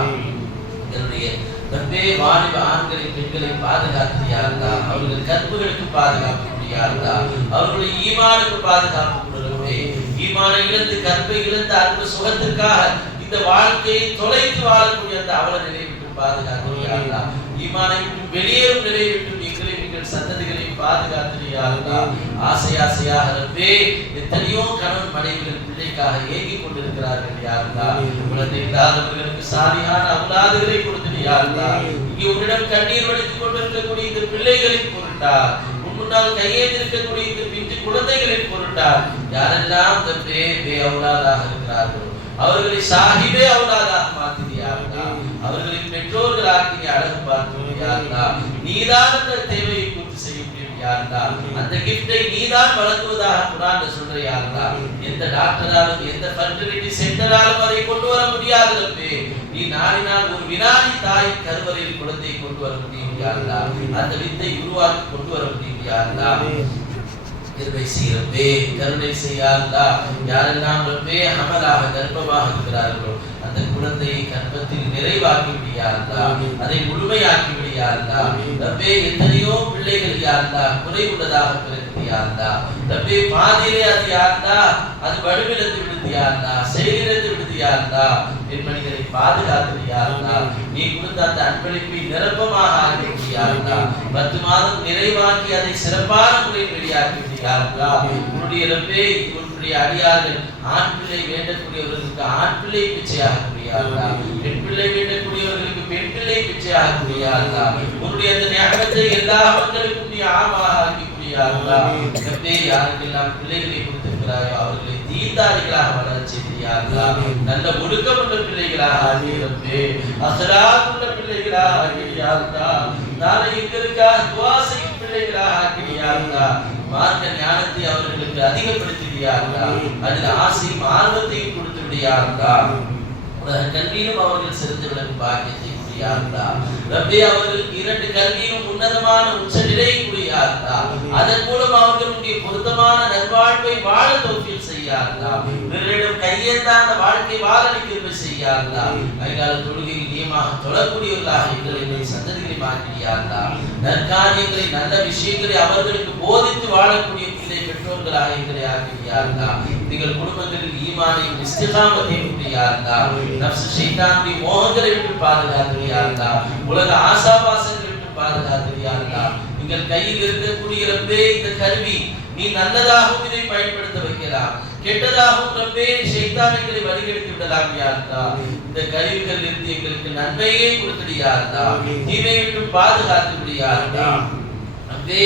என்னுடைய ரப்பே வாலிப ஆண்களை பெண்களை பாதுகாத்தியார்களா. அவர்கள் கற்புகளுக்கு பாதுகாப்பு முடியார்களா. அவர்களுடைய ஈமானுக்கு பாதுகாப்பு கொடுக்கவே. ஈமானை இழந்து கற்பை இழந்து அன்பு சுகத்திற்காக இந்த வாழ்க்கையை தொலைத்து வாழக்கூடிய அந்த அவல நிலை விட்டு பாதுகாத்தியார்களா. ஈமானை விட்டு வெளியேறும் நிலை விட்டு எங்களை எங்கள் சந்ததிகளை பாதுகாத்தியார்களா. ஆசையாக ரப்பே எத்தனையோ கணவன் மனைவிகள் பிள்ளைக்காக ஏங்கிக் கொண்டிருக்கிறார்கள் யாருலா. குழந்தை இல்லாதவர்களுக்கு சாலியான அவுலாதுகளை கொடுத்திருக்கிறார்களா. இங்கே உன்னிடம் கண்ணீர் வடித்துக் கொண்டிருக்கக்கூடிய இந்த பிள்ளைகளின் பொருட்டா முன்னால் கையேந்திருக்கக்கூடிய இந்த பிஞ்சு குழந்தைகளின் பொருட்டால் யாரெல்லாம் இந்த பே அவுலாதாக இருக்கிறார்களோ அவர்களை சாஹிபே அவுலாதாக மாற்றியார்களா, அவர்களின் பெற்றோர்களாக்கி நீ அழகு பார்த்துவியார்களா, நீதான் அந்த தேவையை பூர்த்தி செய்ய முடியாதா, அந்த கிஃப்டை நீதான் வழங்குவதாக குர்ஆன்ல சொல்றியார்களா. எந்த டாக்டராலும் எந்த ஃபர்டிலிட்டி சென்டராலும் அதை கொண்டு வர முடியாது ரப்பே. நீ நாடினால் ஒரு வினாடி தாய் கருவறையில் குழந்தையை கொண்டு வர முடியாதா, அந்த வித்தை உருவாக்கி கொண்டு வர முடியாதா. கிருபை செய்யறப்பே, கருணை செய்யாதா. யாரெல்லாம் ரப்பே அமலாக கர்ப்பமாக இருக்கிறார்களோ அந்த குழந்தையை கர்ப்பத்தில் நிறைவாக்கி விடியாதா, அதை முழுமையாக்கி விடியாதா. ரப்பே எத்தனையோ பிள்ளைகள் யாருந்தா குறைவுள்ளதாக பிறந்தியாதா, ரப்பே பாதியிலே அது யாருந்தா அது வலுவிழந்து விடுதியாதா, செயலிழந்து விடுதியாதா. பெண்மணிகளை பாதுகாத்தியாதா, நீ கொடுத்த அந்த அன்பளிப்பை நிரப்பமாக ஆக்கி விடியாதா, 10 மாதம் நிறைவாக்கி அதை சிறப்பான முறையில் வெளியாக்கி விடியாதா. உன்னுடைய ரப்பே உன்னுடைய அடியார்கள் ஆண் பிள்ளை வேண்டக்கூடியவர்களுக்கு ஆண் பிள்ளை பிச்சையாக முடியாதா, பெண் பிள்ளை வேண்டக்கூடியவர்களுக்கு பெண் பிள்ளை பிச்சையாக முடியாதா. உன்னுடைய அந்த நியாயத்தை எல்லா மக்களுக்கும் நீ ஆமாக ஆக்கி முடியாதா. ரப்பே யாருக்கெல்லாம் பிள்ளைகளை கொடுத்திருக்கிறாயோ அவர்களை தீர்த்தாரிகளாக வளர செய்தியாதா, நல்ல ஒழுக்கமுள்ள பிள்ளைகளாக ஆகியரப்பே, அசலாக்குள்ள பிள்ளைகளாக ஆகியாதா, நாளை எங்களுக்காக துஆ செய்யும் பிள்ளைகளாக ஆகியாதா. மார்க்க ஞானத்தை அவர்களுக்கு அதிகப்படுத்தியாதா, அதில் ஆசையும் ஆர்வத்தையும் கொடுத்து விடியாதா. உலக கல்வியிலும் அவர்கள் சிறந்து விளங்கும் பாக்கியத்தை முடியாதா. ரப்பே அவர்களுக்கு 2 கல்வியிலும் உன்னதமான உச்ச நிலை முடியாதா, அதன் மூலம் அவர்களுடைய பொருத்தமான நல்வாழ்வை வாழ தௌஃபீக் செய்யாதா. பிறரிடம் கையேந்தாத வாழ்க்கை வாழ கிருபை செய்யாதா. கைகால தொழுகையில் நியமாக தொழக்கூடியவர்களாக எங்களை சந்ததிகளை மாற்றியாதா. நற்காரியங்களை நல்ல விஷயங்களை அவர்களுக்கு போதித்து வாழக்கூடிய பிள்ளை பெற்றோர்களாக எங்களை ஆக்கியாதா. எங்கள் குடும்பங்களில் ஈமானையும் இஸ்திகாமத்தையும் முடியாதா, நஃப்ஸ் ஷைத்தானுடைய மோகங்களை விட்டு பாதுகாத்தியாதா, உலக ஆசாபாசங்களை விட்டு பாதுகாத்தியாதா. எங்கள் கையில் இருக்கக்கூடிய ரப்பே இந்த கல்வி நீ நல்லதாகவும் இதை பயன்படுத்த வைக்கலாம், கெட்டதாகவும் ரப்பே ஷைத்தான் எங்களை வழிகெடுத்து விடலாம் யாருதா. இந்த கருவிகள் இருந்து எங்களுக்கு நன்மையை கொடுத்துடியாருதா, தீமை விட்டு பாதுகாத்து விடியாருதா. ரப்பே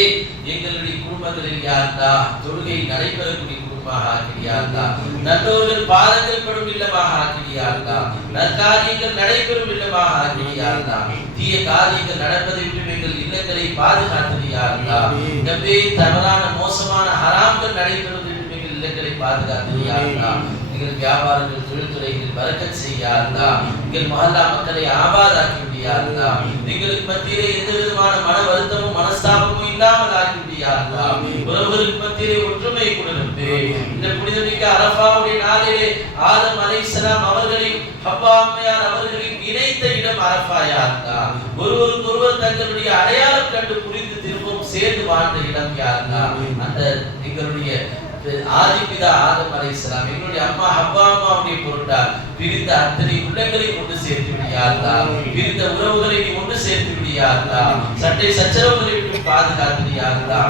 எங்களுடைய குடும்பங்களில் யாருதா தொழுகை நடைபெறக்கூடிய குடும்பமாக ஆக்கிடியாருதா, நல்லோர்கள் பாதங்கள் படும் இல்லமாக ஆக்கிடியாருதா, நற்காரியங்கள் நடைபெறும் இல்லமாக ஆக்கிடியாருதா, தீய காரியங்கள் நடப்பதை விட்டு எங்கள் இல்லங்களை பாதுகாத்துடியாருதா. ரப்பே தவறான மோசமான ஹராம்கள் நடைபெறுவதை விட்டு எங்கள் இல்லங்களை பாதுகாத்துடியாருதா. எங்கள் வியாபாரங்கள் தொழில்துறைகளில் பரக்கத் செய்யாதா, எங்கள் மஹல்லா மக்களை ஆபாதாக்கி விடியாதா, எங்களுக்கு மத்தியிலே எந்த விதமான மன வருத்தமும் மனஸ்தாபமும் இல்லாமல் ஆக்கி விடியாதா. உறவுகளுக்கு மத்தியிலே ஒற்றுமை கொடுப்பே. இந்த புனிதமிக்க அரஃபாவுடைய நாளிலே ஆதம் அலைஹிஸ்ஸலாம் அவர்களையும் ஹவ்வா அம்மையார் அவர்களையும் இணைத்த இடம் அரஃபாயாதா. ஒருவருக்கொருவர் தங்களுடைய அடையாளம் கண்டு புரிந்து திரும்பவும் சேர்ந்து வாழ்ந்த இடம் யாருதா. அந்த எங்களுடைய ஆதிபிதா ஆதம் அலைஹிஸ்ஸலாம் எங்களுடைய அம்மா ஹவ்வா அம்மாவுடைய பொருட்டால் பிரிந்த அத்தனை உள்ளங்களை கொண்டு சேர்த்து விடியாதா, பிரிந்த உறவுகளை கொண்டு சேர்த்து விடியாதா, சட்டை சச்சரவுகளை விட்டு பாதுகாத்துடியாதா,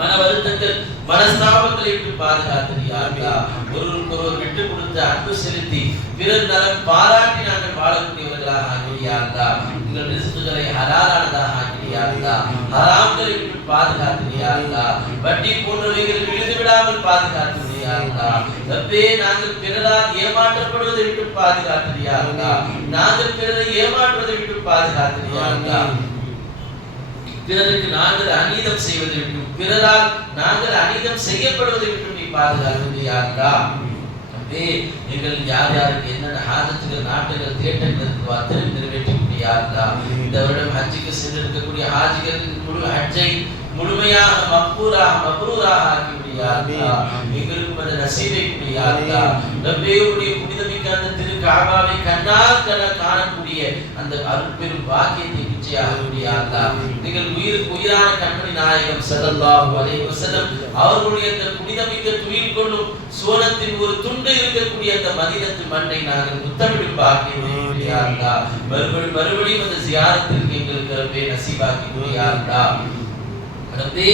மன வருத்தங்கள் மனஸ்தாபங்களை விட்டு பாதுகாத்துடியாதா. ஒருவருக்கொருவர் விட்டு கொடுத்து அன்பு செலுத்தி பிறர் நலம் பாராட்டி நாங்கள் வாழக்கூடியவர்களாக ஆக்கிடியாதா. எங்கள் ரிஸ்குகளை ஹலாலானதாக ஆக்கிடியாதா, ஹராம்களை விட்டு பாதுகாத்துடியாதா, வட்டி போன்றவைகளில் விழுந்து விடாமல் பாதுகாத்துடியாதா. ரப்பே நாங்கள் பிறரால் ஏமாற்றப்படுவதை விட்டு பாதுகாத்துடியாதா, நாங்கள் பிறரை ஏமாற்றுவதை விட்டு பாதுகாத்துடியாதா, பிறருக்கு நாங்கள் அநீதம் செய்வதை விட்டு பிறரால் நாங்கள் அநீதம் செய்யப்படுவதை விட்டு நீ பாதுகாத்துடியாதா. ரப்பே எங்கள் யார் யாருக்கு என்னென்ன ஹாஜத்துகள் நாட்டுகள் தேட்டங்கள் இருக்கோ அத்தனை நிறைவேற்றி முடியாதா. இந்த வருடம் ஹஜ்ஜுக்கு சென்றிருக்கக்கூடிய ஹாஜிகளின் முழு ஹஜ்ஜை முழுமையாக மக்ரூராக ஆக்கி முடியாதா. எங்களுக்கும் அந்த நசீபை முடியாதா. ரப்பே உடைய புனிதமிக்க அந்த திரு காபாவை கண்ணால் காணக்கூடிய அந்த அருட்பெரும் பாக்கியத்தை நிச்சயாக முடியாதா. நீங்கள் உயிருக்கு உயிரான கண்மணி நாயகம் ஸல்லல்லாஹு அலைஹி வஸல்லம் அவர்களுடைய அந்த புனிதமிக்க துயில் கொள்ளும் சுவனத்தின் ஒரு துண்டு இருக்கக்கூடிய அந்த மதீனத்து மண்ணை நாங்கள் முத்தமிடும் பாக்கியத்தை முடியாதா. மறுபடியும் அந்த ஜியாரத்திற்கு எங்களுக்கு ரப்பே நசீபாக்கி முடியாதா. ரப்பே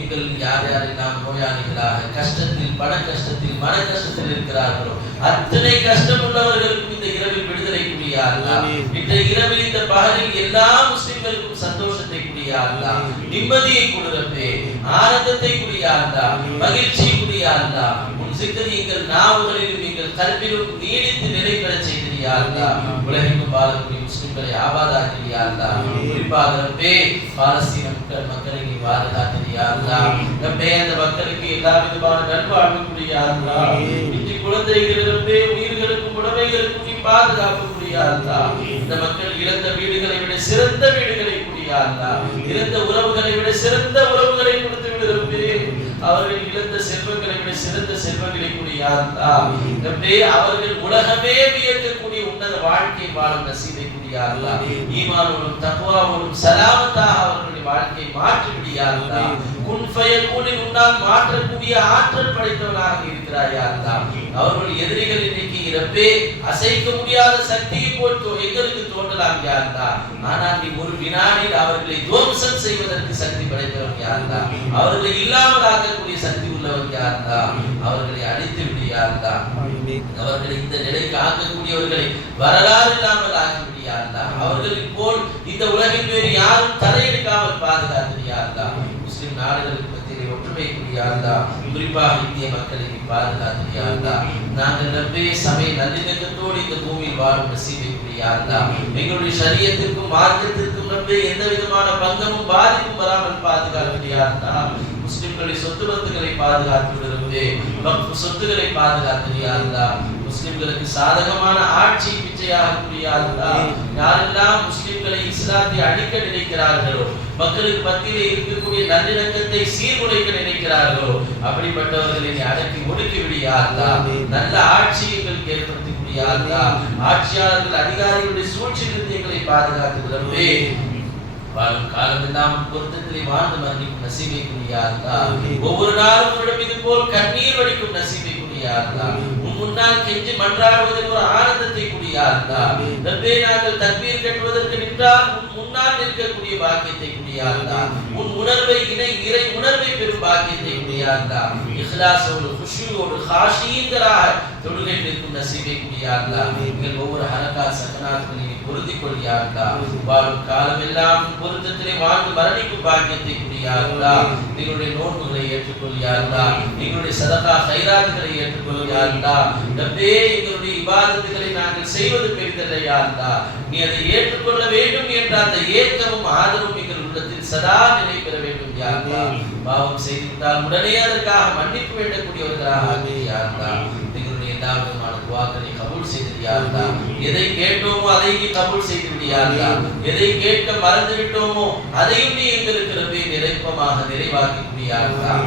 எங்கள் யார் யாரெல்லாம் நோயாளிகளாக கஷ்டத்தில் பண கஷ்டத்தில் மன கஷ்டத்தில் இருக்கிறார்களோ அத்தனை கஷ்டம் உள்ளவர்களுக்கும் இந்த இரவில் விடுதலை முடியாதா. இந்த இரவில் இந்த பகலில் எல்லா முஸ்லிம்களுக்கும் சந்தோஷத்தை முடியாதா. யா அல்லாஹ். நிம்மதியை கொடு ரப்பே, ஆனந்தத்தை கொடு யா அல்லாஹ், மகிழ்ச்சியை கொடு யா அல்லாஹ். உன் சிக்கர் எங்கள் நாவுகளிலும் எங்கள் கல்விலும் நீடித்து நிலை பெறச் செய்து யா அல்லாஹ். உலகெங்கும் வாழக்கூடிய முஸ்லிம்களை ஆபாதாக்கி யா அல்லாஹ். குறிப்பாக ரப்பே பாலஸ்தீன மக்களை நீ பாதுகாத்து யா அல்லாஹ். ரப்பே அந்த மக்களுக்கு எல்லா விதமான நல்வாழ்வு கொடு யா அல்லாஹ். இன்று குழந்தைகள் ரப்பே உயிர்களுக்கும் உடமைகளுக்கும் நீ பாதுகாப்பு கொடு யா அல்லாஹ். இந்த மக்கள் இழந்த வீடுகளை விட சிறந்த வீடுகளை கொடு யா அல்லாஹ். இழந்த உறவுகளை விட சிறந்த உறவுகளை கொடுத்து விடு ரப்பே. அவர்கள் இழந்த செல்வங்களை விட சிறந்த செல்வங்களை கொடு யா அல்லாஹ். ரப்பே அவர்கள் உலகமே வியக்கக்கூடிய உன்னத வாழ்க்கை வாழும் நசீபை கொடு யா அல்லாஹ். ஈமானோடும் தக்வாவோடும் சலாமத்தாக அவர்களுடைய வாழ்க்கையை மாற்றி விடு யா அல்லாஹ். குன் ஃபயகூனின் உன்னால் மாற்றக்கூடிய ஆற்றல் படைத்தவனாக இருக்கிறாய் யா அல்லாஹ். அவர்கள் எதிரிகள் இன்னைக்கு ரப்பே அசைக்க முடியாத சக்தியை போல் எங்களுக்கு தோன்றலாம் யா அல்லாஹ். ஆனால் நீ ஒரு வினாடியில் அவர்களை துவம்சம் செய்வதற்கு சக்தி படைத்தவன் யா அல்லாஹ். அவர்களை இல்லாமல் ஆக்கக்கூடிய சக்தி உள்ளவன் யா அல்லாஹ். அவர்களை அழித்து விடு யா அல்லாஹ். அவர்களை இந்த நிலைக்கு ஆக்கக்கூடியவர்களை வரலாறு இல்லாமல் ஆக்கி விடு யா அல்லாஹ். அவர்களின் போல் இந்த உலகில் வேறு யாரும் தலையெடுக்காமல் பாதுகாத்து யா அல்லாஹ். முஸ்லிம் நாடுகளுக்கு மத்தியிலே ஒற்றுமை கொடு யா அல்லாஹ். குறிப்பாக இந்திய மக்களை நீ பாதுகாத்து யா அல்லாஹ். நாங்கள் ரப்பே சபை நல்லிணக்கத்தோடு இந்த பூமியில் வாழும் நசீபை கொடு யா அல்லாஹ். எங்களுடைய ஷரியத்திற்கும் மார்க்கத்திற்கும் ரப்பே எந்த விதமான பங்கமும் பாதிப்பும் வராமல் பாதுகாத்து யா அல்லாஹ். முஸ்லிம்களுடைய சொத்து பத்துகளை பாதுகாத்து ரப்பே. வக்ஃப் சொத்துக்களை பாதுகாத்து யா அல்லாஹ். முஸ்லிம்களுக்கு சாதகமான ஆட்சி பிச்சையாக கொடு யா அல்லாஹ். யாரெல்லாம் முஸ்லிம்களை இஸ்லாத்தை அழிக்க நினைக்கிறார்களோ, மக்களுக்கு மத்தியிலே இருக்கக்கூடிய நல்லிணக்கத்தை சீர்குலைக்க நினைக்கிறார்களோ, அப்படிப்பட்டவர்களை நீ அடக்கி ஒடுக்கி விடு யா அல்லாஹ். நல்ல ஆட்சி எங்களுக்கு ஏற்படுத்தி கொடு யா அல்லாஹ். ஆட்சியாளர்கள் அதிகாரிகளுடைய சூழ்ச்சியிலிருந்து எங்களை பாதுகாத்து ரப்பே. வாழும் காலமெல்லாம் பொருத்தத்திலே வாழ்ந்து மரணிக்கும் நசீபை கொடு யா அல்லாஹ். ஒவ்வொரு நாளும் உன்னிடம் இது போல் கண்ணீர் வடிக்கும் நசீபை கொடு யா அல்லாஹ். உன் முன்னால் கெஞ்சி மன்றாடுவதில் ஒரு ஆனந்தத்தை கொடு யா அல்லாஹ். ரப்பே நாங்கள் தக்பீர் கட்டுவதற்கு நின்றால் உன் முன்னால் நிற்கக்கூடிய பாக்கியத்தை கொடு யா அல்லாஹ். உன் உணர்வை இறை உணர்வை பெறும் பாக்கியத்தை கொடு யா அல்லாஹ். இக்லாஸோடு குஷூவோடு காஷீங்கராக தொழுகை நிற்கும் நசீபை கொடு யா அல்லாஹ். எங்கள் ஒவ்வொரு ஹரகாத் சகனாத்களை பொருந்திக் கொள் யா அல்லாஹ். வாழும் காலமெல்லாம் பொருத்தத்திலே வாழ்ந்து மரணிக்கும் பாக்கியத்தை கொடு யா அல்லாஹ். எங்களுடைய நோன்புகளை ஏற்றுக்கொள் யா அல்லாஹ். எங்களுடைய சதகா கைராத்துகளை ஏற்றுக்கொள் யா அல்லாஹ். ரப்பே எங்களுடைய இபாதத்துகளை நாங்கள் செய்வது பெரிதல்ல யா அல்லாஹ். நீ அதை ஏற்றுக்கொள்ள வேண்டும் என்ற அந்த ஏக்கமும் ஆதரவும் எங்கள் உள்ளத்தில் சதா நிலை பெற வேண்டும் யா அல்லாஹ். பாவம் செய்துவிட்டால் உடனே அதற்காக மன்னிப்பு வேண்டக்கூடியவர்களாக ஆகி யா அல்லாஹ். எங்களுடைய எல்லா விதமான துஆக்களை கபூல் செய்து யா அல்லாஹ். எதை கேட்டோமோ அதை நீ கபூல் செய்து விடு யா அல்லாஹ். எதை கேட்க மறந்து விட்டோமோ அதையும் நீ எங்களுக்கு ரப்பே நிறைவாக நிறைவாக்கி கொடு யா அல்லாஹ்.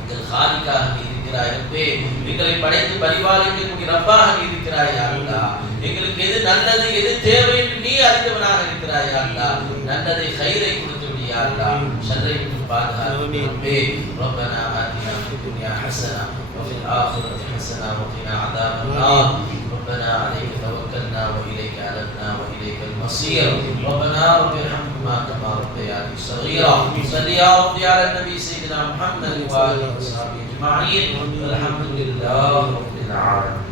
எங்கள் காலிக்காக நீ இருக்கிறாய் ரப்பே. எங்களை படைத்து பரிபாலிக்கக்கூடிய ரப்பாக நீ இருக்கிறாய் யா அல்லாஹ். எங்களுக்கு எது நல்லது எது தேவை என்று நீ அறிந்தவனாக இருக்கிறாய் யா அல்லாஹ். நல்லதை கைரை கொடுத்து விடு யா அல்லாஹ். ஷர்ரை விட்டு பாதுகாத்து ரப்பே. ரப்பனா ஆதினா ஃபித் துன்யா ஹஸனா வ ஃபில் ஆখিরাতি ஹஸனா வ கினா அஸாபன் நார். ربنا عليك توكلنا وإليك أنبنا وإليك المصير. ربنا رب ارحمهما كما ربياني صغيرا. صل يا رب على النبي سيدنا محمد وآله وصحبه أجمعين. والحمد لله رب العالمين.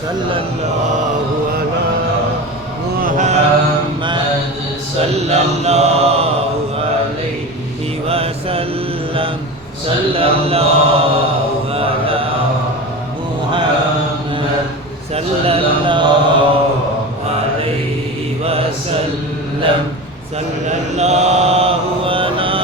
صلى الله على محمد صلى الله عليه وسلم. صلى الله على محمد صلى الله عليه وسلم. صلى الله على